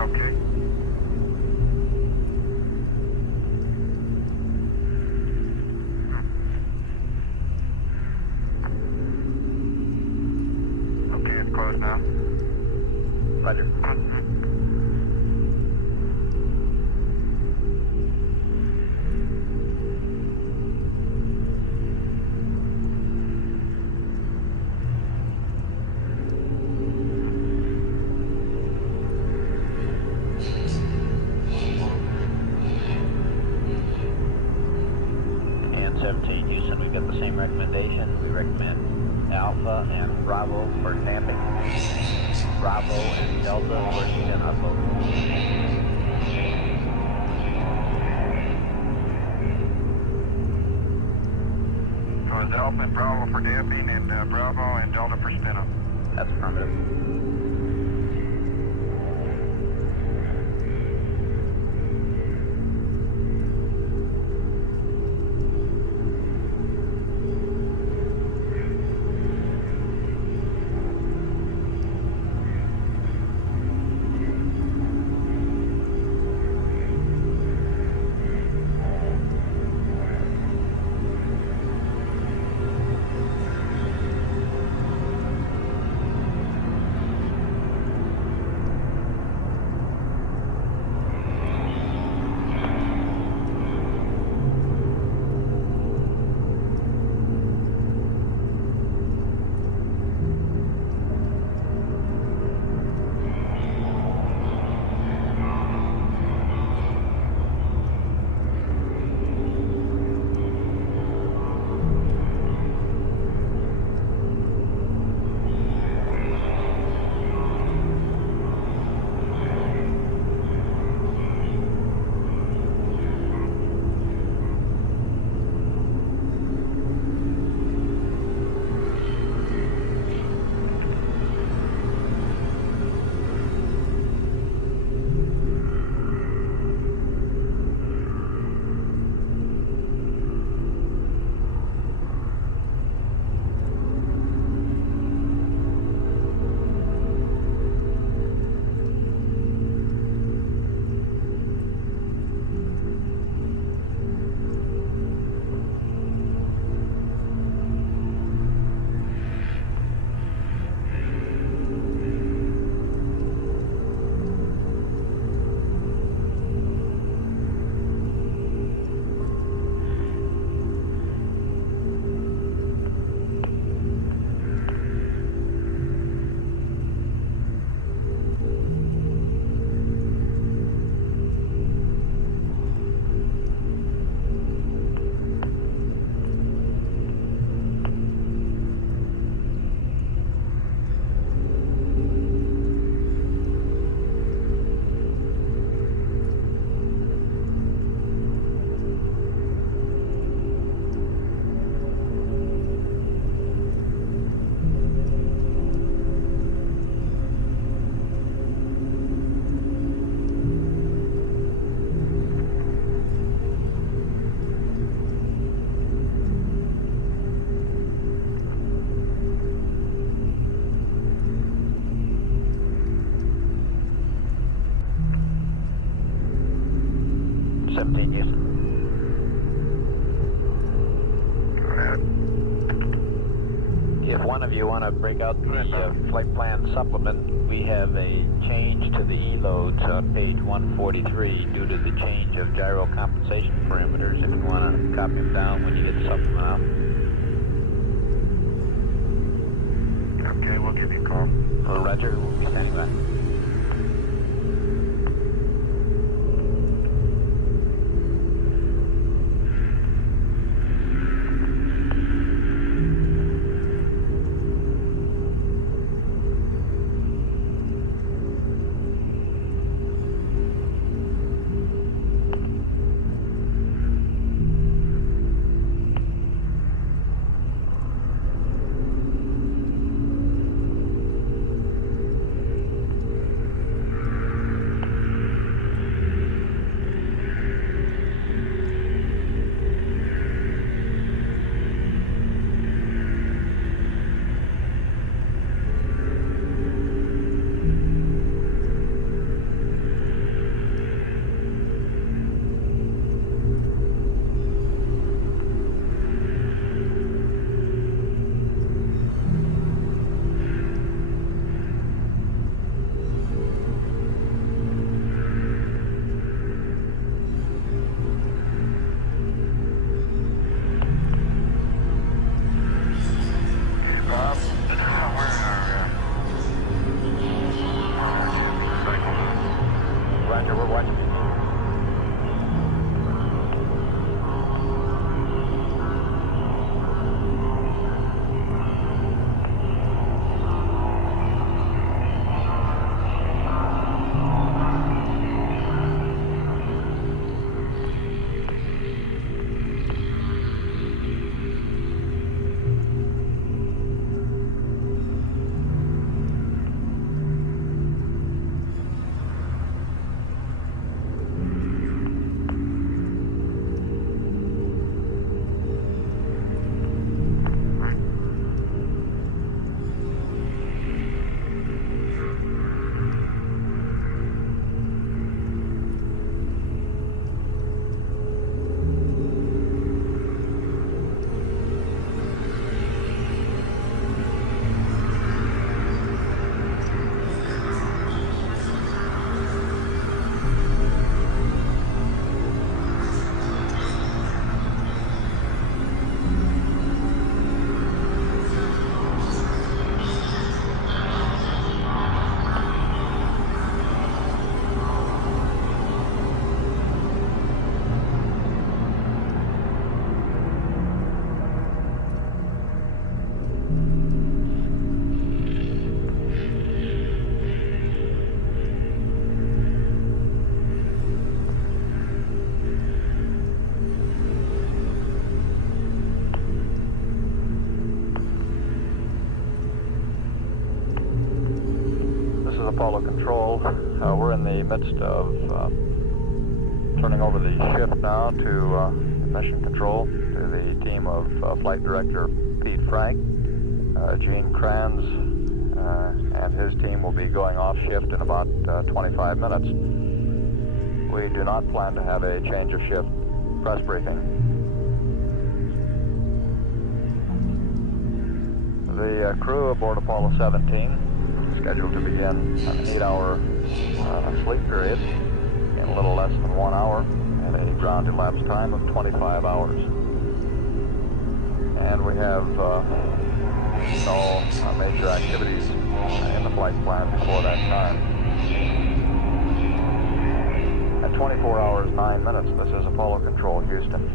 Okay. Close now. Roger. And 17 Houston, we've got the same recommendation. We recommend Alpha and Bravo for damping. Bravo and Delta for chin upload. So is Alpha and Bravo for damping and Bravo and Delta for spin up? That's affirmative. 17 Houston. If one of you want to break out the flight plan supplement, we have a change to the E-loads on page 143 due to the change of gyro compensation parameters. If you want to copy them down when you get the supplement out. Okay, we'll give you a call. Roger, we'll be standing by. Roger, we're watching. Apollo Control. We're in the midst of turning over the shift now to Mission Control to the team of Flight Director Pete Frank. Gene Kranz and his team will be going off shift in about 25 minutes. We do not plan to have a change of shift press briefing. The crew aboard Apollo 17 scheduled to begin an 8-hour sleep period in a little less than 1 hour at a ground elapsed time of 25 hours. And we have no major activities in the flight plan before that time. At 24 hours, 9 minutes, this is Apollo Control, Houston.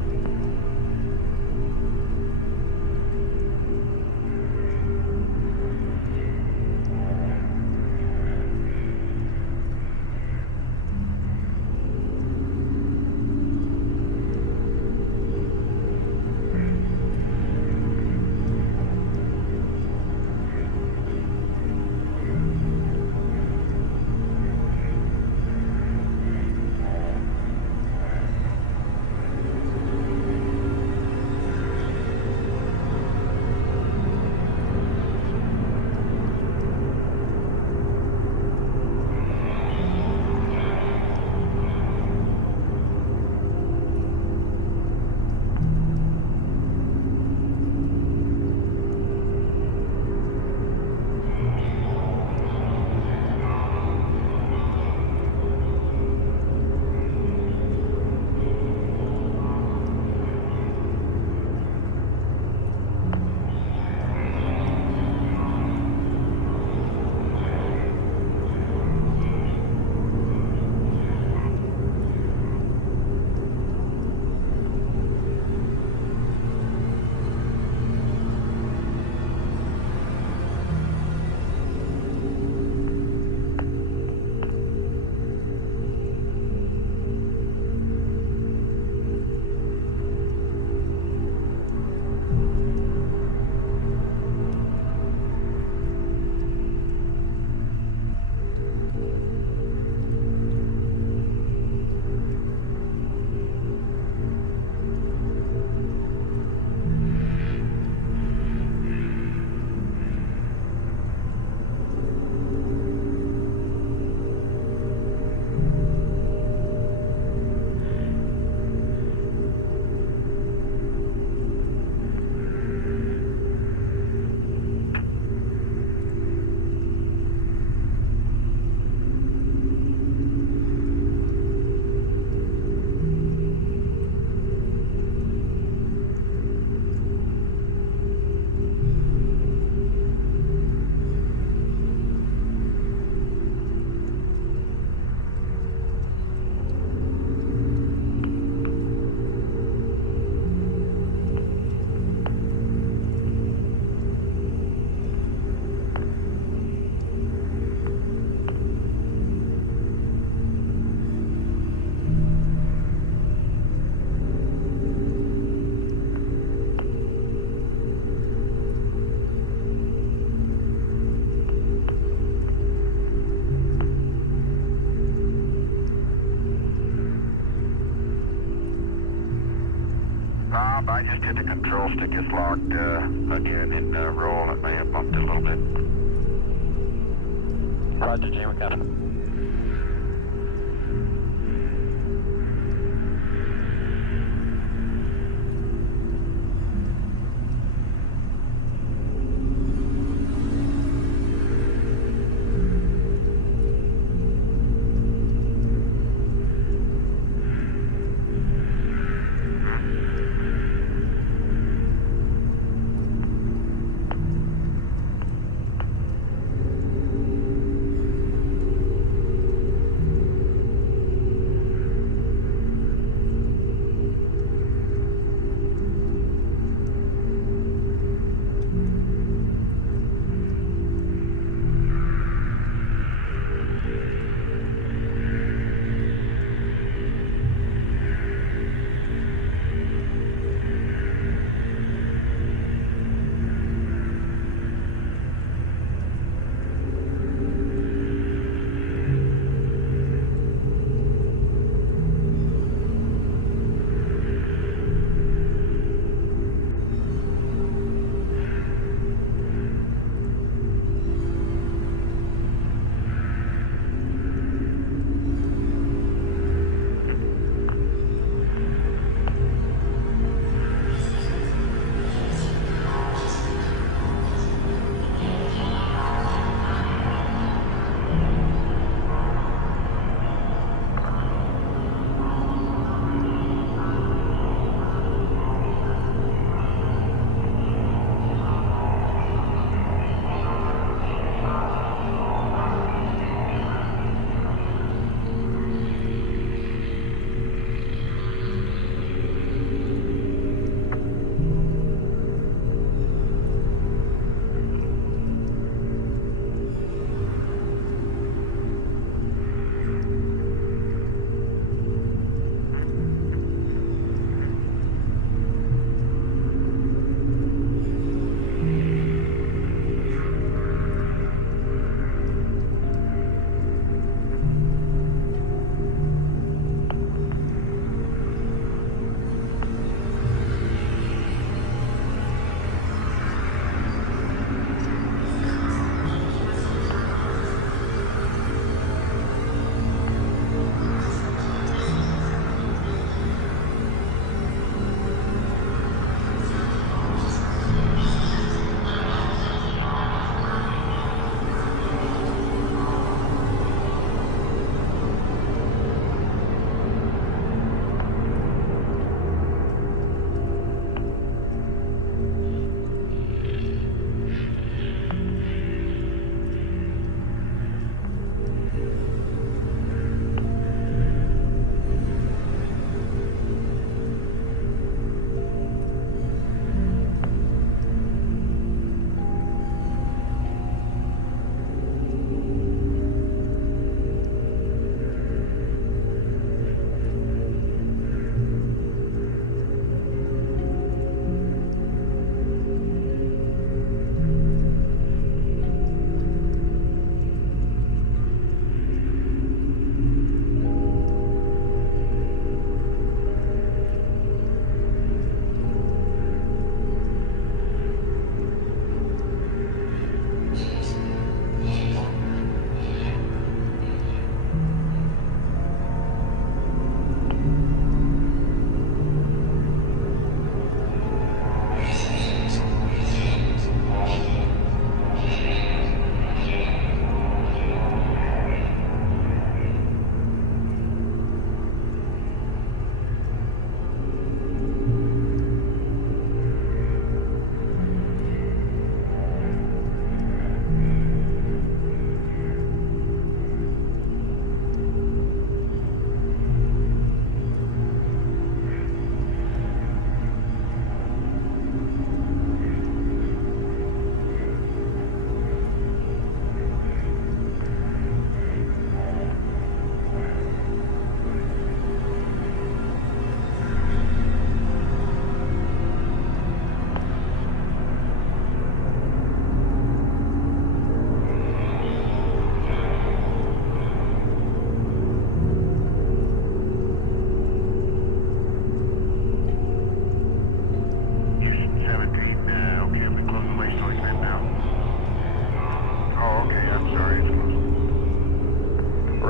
Rob, I just hit the control stick. It's locked again in roll. It may have bumped it a little bit. Roger, Jim, we got it.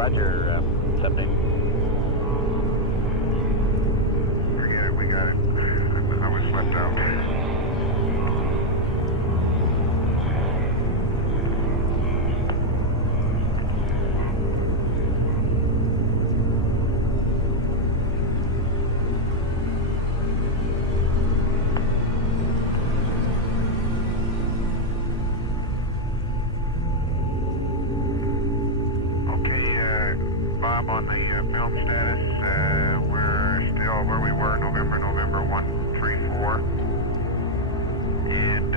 Roger, 17. Forget it, we got it. I was slipped out. Bob, on the film status, we're still where we were November 134. And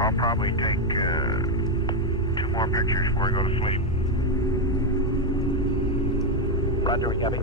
I'll probably take 2 more pictures before I go to sleep. Roger, we copy.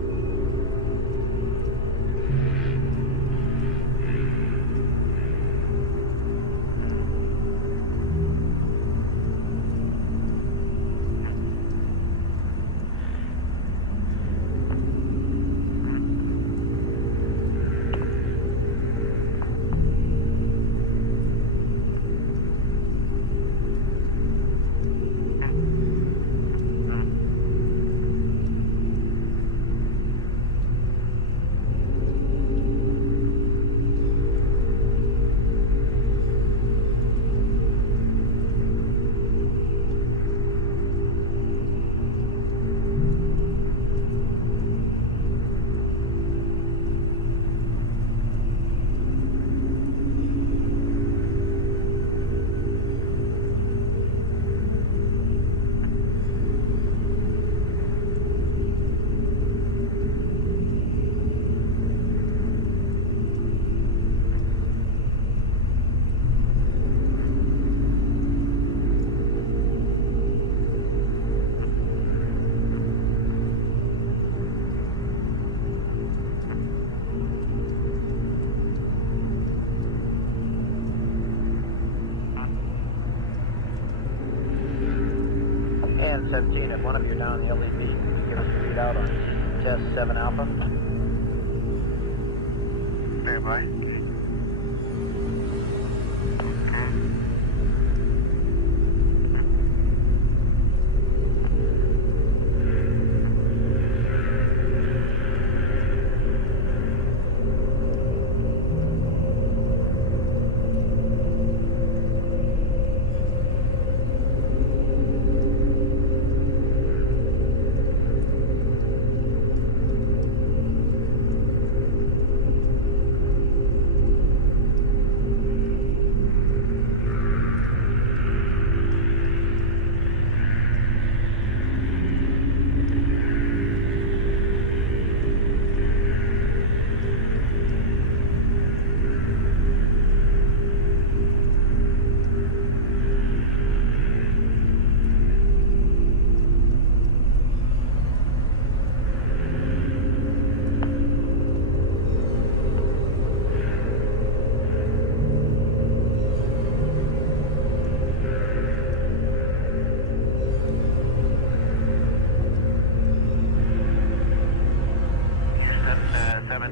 And 17, if one of you down the LED, give us a read out on test 7 Alpha. Stand by.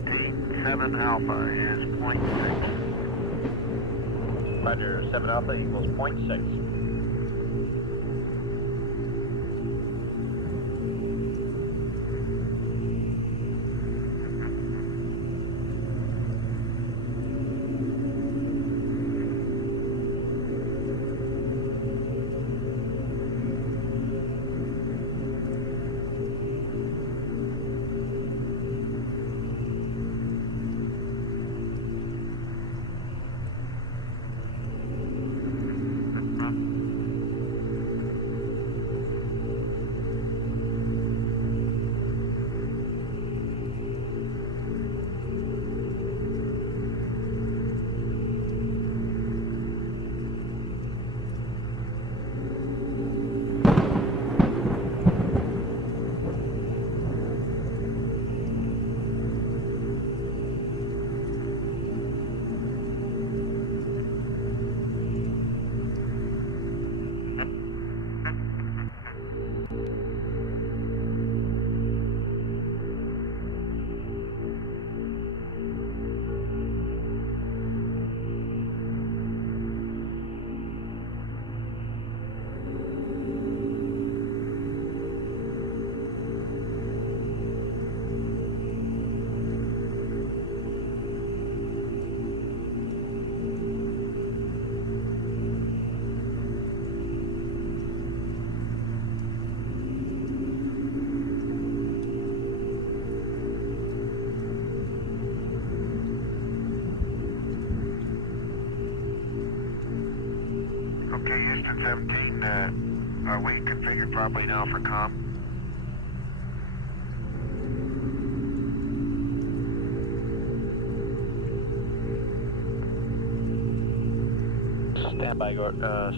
Houston, 7 Alpha is 0.6. Roger, 7 Alpha equals 0.6. 17, are we configured properly now for comm?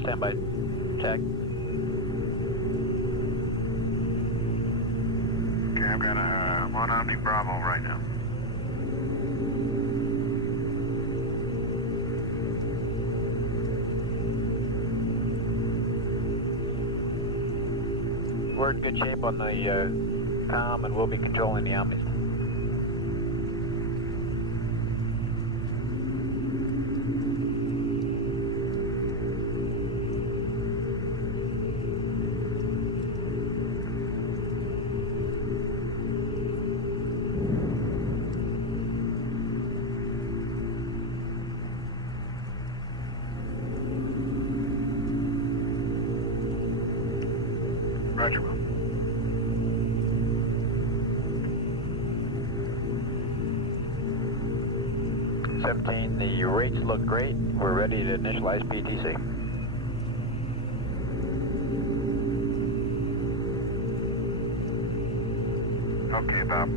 Standby, check. Okay, I've got I'm on Omni Bravo right now. We're in good shape on the comm, and we'll be controlling the Omnis. Roger, Will. The rates look great. We're ready to initialize PTC. Okay, Bob.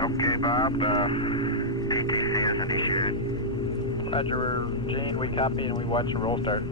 Okay, Bob. PTC is initiated. Roger, Gene, we copy and we watch the roll start.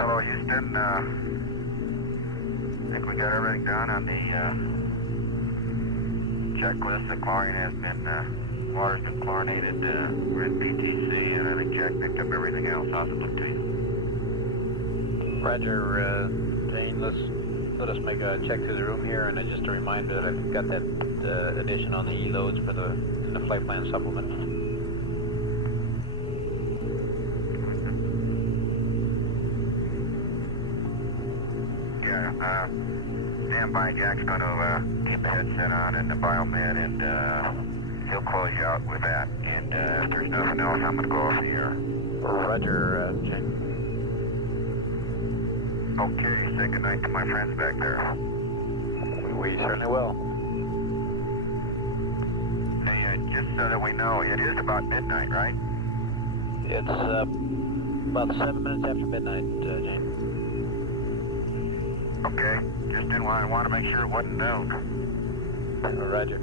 Hello, Houston. I think we got everything done on the checklist. The chlorine has been, water's been chlorinated. We're in PTC, and I think Jack picked up everything else. How's it look to you? Roger, Jane, let us make a check through the room here, and just a reminder that I've got that addition on the E-loads for the flight plan supplement. Yeah, stand by. Jack's going to keep the headset on and the biomed, and he'll close you out with that. And if there's nothing else, I'm going to go off the air. Roger, Jane. Okay, say goodnight to my friends back there. We certainly will. Hey, just so that we know, it is about midnight, right? It's about 7 minutes after midnight, Jane. Okay, just didn't want to make sure it wasn't noon. Roger.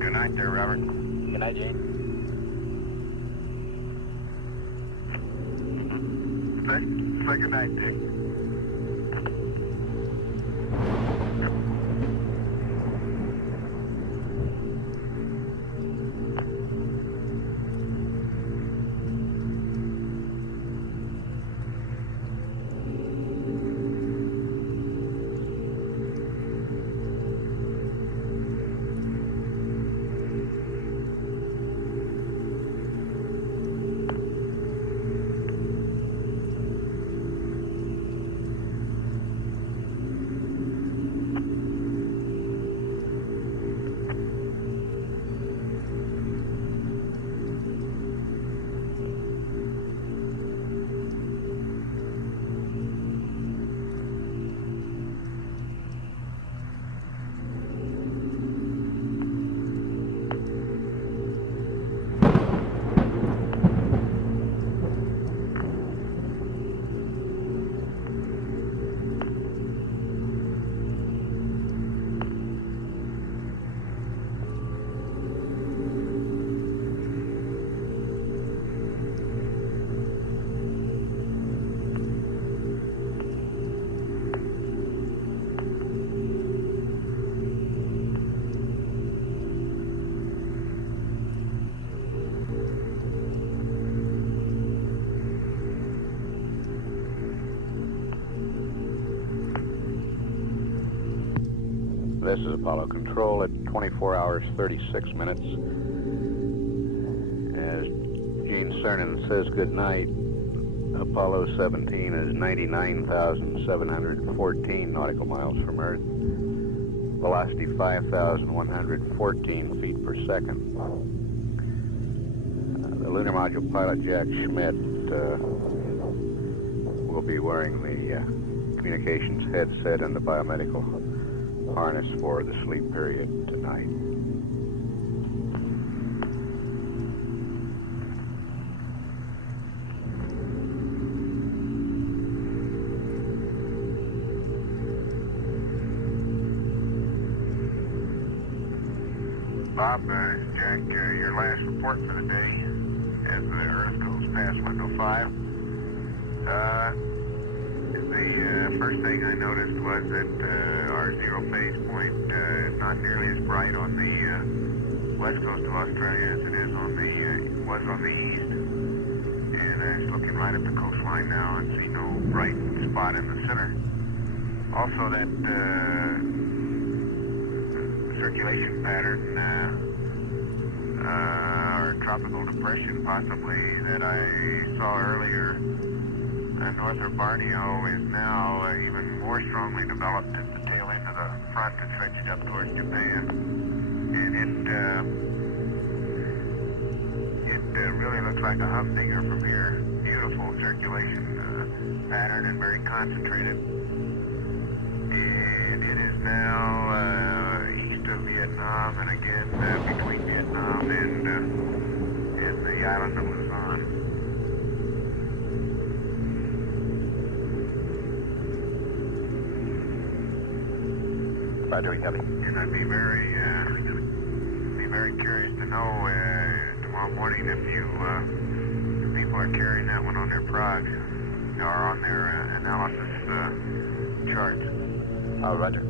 Good night there, Robert. Good night, Jane. Say good night, Dick. This is Apollo Control at 24 hours 36 minutes. As Gene Cernan says goodnight, Apollo 17 is 99,714 nautical miles from Earth. Velocity 5,114 feet per second. The lunar module pilot Jack Schmitt will be wearing the communications headset and the biomedical harness for the sleep period tonight. Bob, Jack, your last report for the day as the Earth goes past window 5. The first thing I noticed was that our zero phase point is not nearly as bright on the west coast of Australia as it is on the was on the east. And I was looking right at the coastline now and see no bright spot in the center. Also, that circulation pattern, or tropical depression possibly, that I saw earlier north of Borneo is now even more strongly developed at the tail end of the front that stretches up towards Japan. And it really looks like a humdinger from here. Beautiful circulation pattern and very concentrated. And it is now east of Vietnam and again between Vietnam and the island of Luzon. Roger, Kelly. And I'd be very curious to know tomorrow morning if you people are carrying that one on their prog, or on their analysis charts. Oh, roger.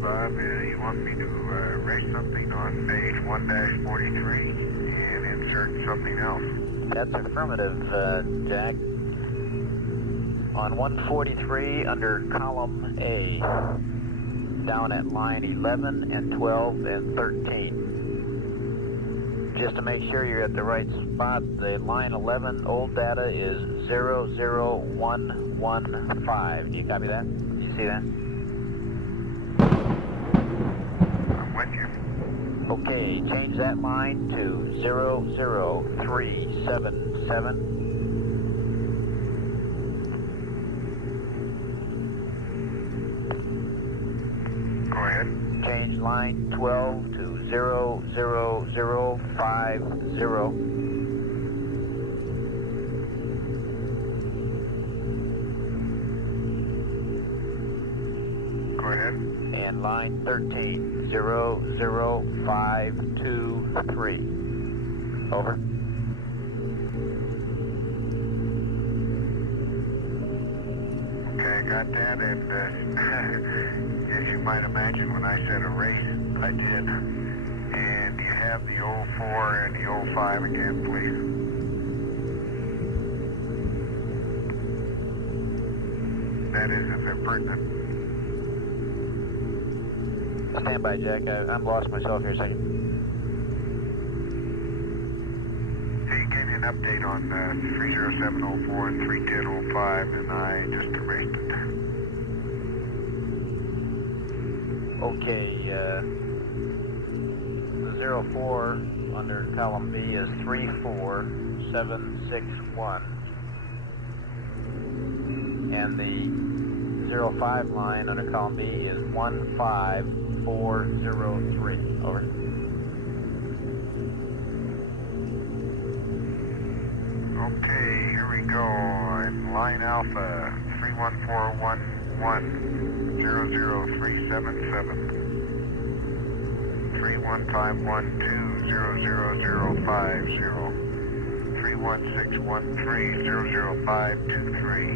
Bob, you want me to erase something on page 1-43 and insert something else? That's affirmative, Jack. On 143 under column A, down at line 11 and 12 and 13. Just to make sure you're at the right spot, the line 11 old data is 00115. Do you copy that? Do you see that? Okay, change that line to 00377. Go ahead. Change line 12 to 00050. Go ahead. And line 13, 00523. Over. Okay, got that, and as you might imagine, when I said erase, I did. And you have the 04 and the 05 again, please. That is, if they're pertinent. Stand by, Jack. I'm lost myself here a second. Hey, you gave me an update on 30704 and 31005, and I just erased it. Okay, the 04 under column B is 34761. And the 05 line under column B is 15403. Over. Okay, here we go. In line Alpha, 31411, 00377, 31512, 00050, 31613, 00523.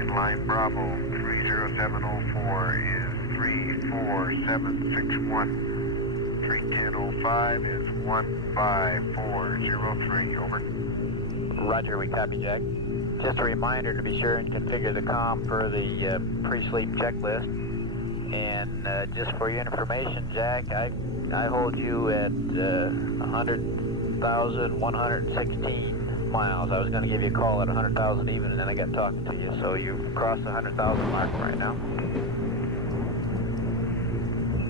In line Bravo, 30704 is 34761. 31005 is 15403. Over. Roger, we copy, Jack. Just a reminder to be sure and configure the comm per the pre-sleep checklist. And just for your information, Jack, I hold you at 100,116 miles. I was going to give you a call at 100,000 even, and then I got talking to you. So you've crossed the 100,000 mark right now.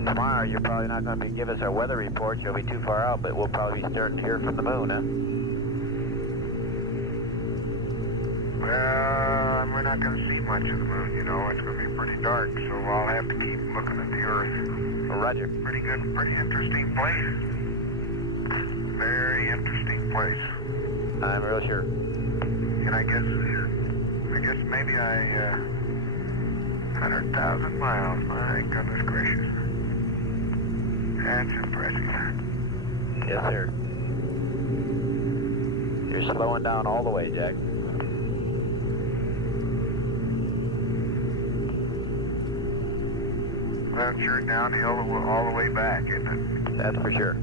Tomorrow, you're probably not going to give us our weather report. You'll be too far out, but we'll probably be starting to hear from the moon, huh? Well, we're not going to see much of the moon, you know. It's going to be pretty dark, so I'll have to keep looking at the Earth. Well, Roger. Pretty good, pretty interesting place. Very interesting place. I'm real sure. And I guess maybe 100,000 miles. My goodness gracious. That's impressive. Yes, sir. You're slowing down all the way, Jack. Well, sure downhill all the way back, isn't it? That's for sure.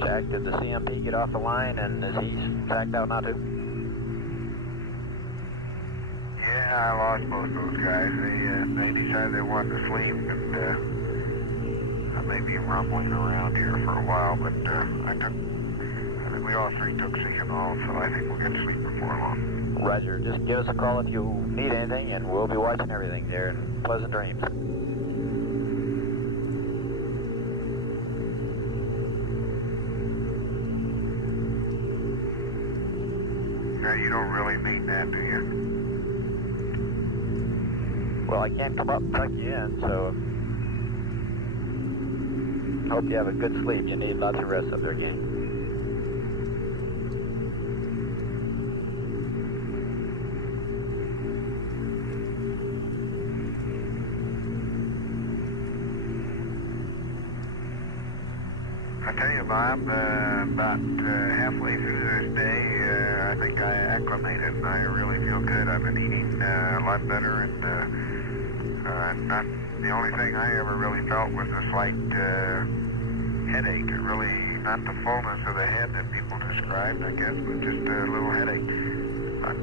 Jack, did the CMP get off the line, and is he tracked out now too? Yeah, I lost both those guys. They decided they wanted to sleep, and I may be rumbling around here for a while, but I think we all three took CMO, so I think we'll get to sleep before long. Roger. Just give us a call if you need anything, and we'll be watching everything there, and pleasant dreams. Now, you don't really mean that, do you? Well, I can't come up and tuck you in, so hope you have a good sleep. You need lots of rest up there, gang. I tell you, Bob, about halfway through this day, I think I acclimated, and I really feel good. I've been eating a lot better, and not the only thing I ever really felt was a slight headache. It really, not the fullness of the head that people described, I guess, but just a little headache. I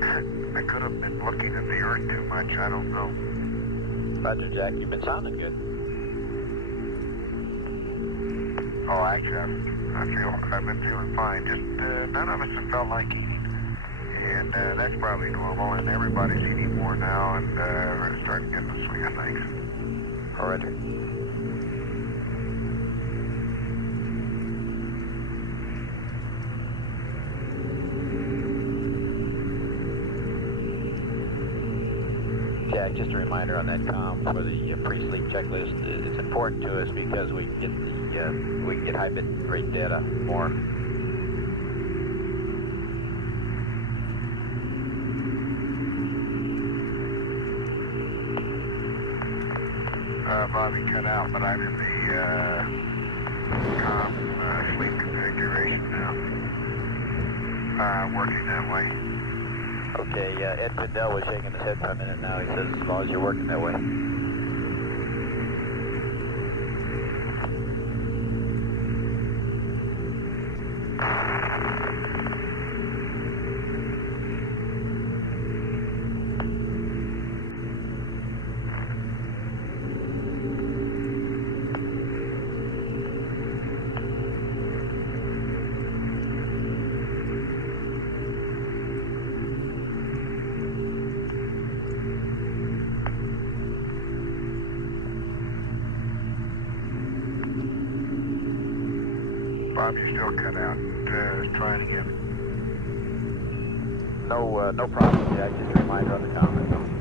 could have been looking at the Earth too much. I don't know. Roger, Jack. You've been sounding good. Oh, actually, I've been feeling fine. Just none of us have felt like eating, and that's probably normal. And everybody's eating more now, and we're starting to get the swing of things. All right. Jack, just a reminder on that comm for the pre-sleep checklist. It's important to us because we can get high bit rate data more. Bobby cut out, but I'm in the comm sleep configuration now. Working that way. Okay, Ed Findell was shaking his head for a minute now. He says as long as you're working that way. Bob, you're still cut out. Trying again. No problem, Jack. Just a reminder on the comment.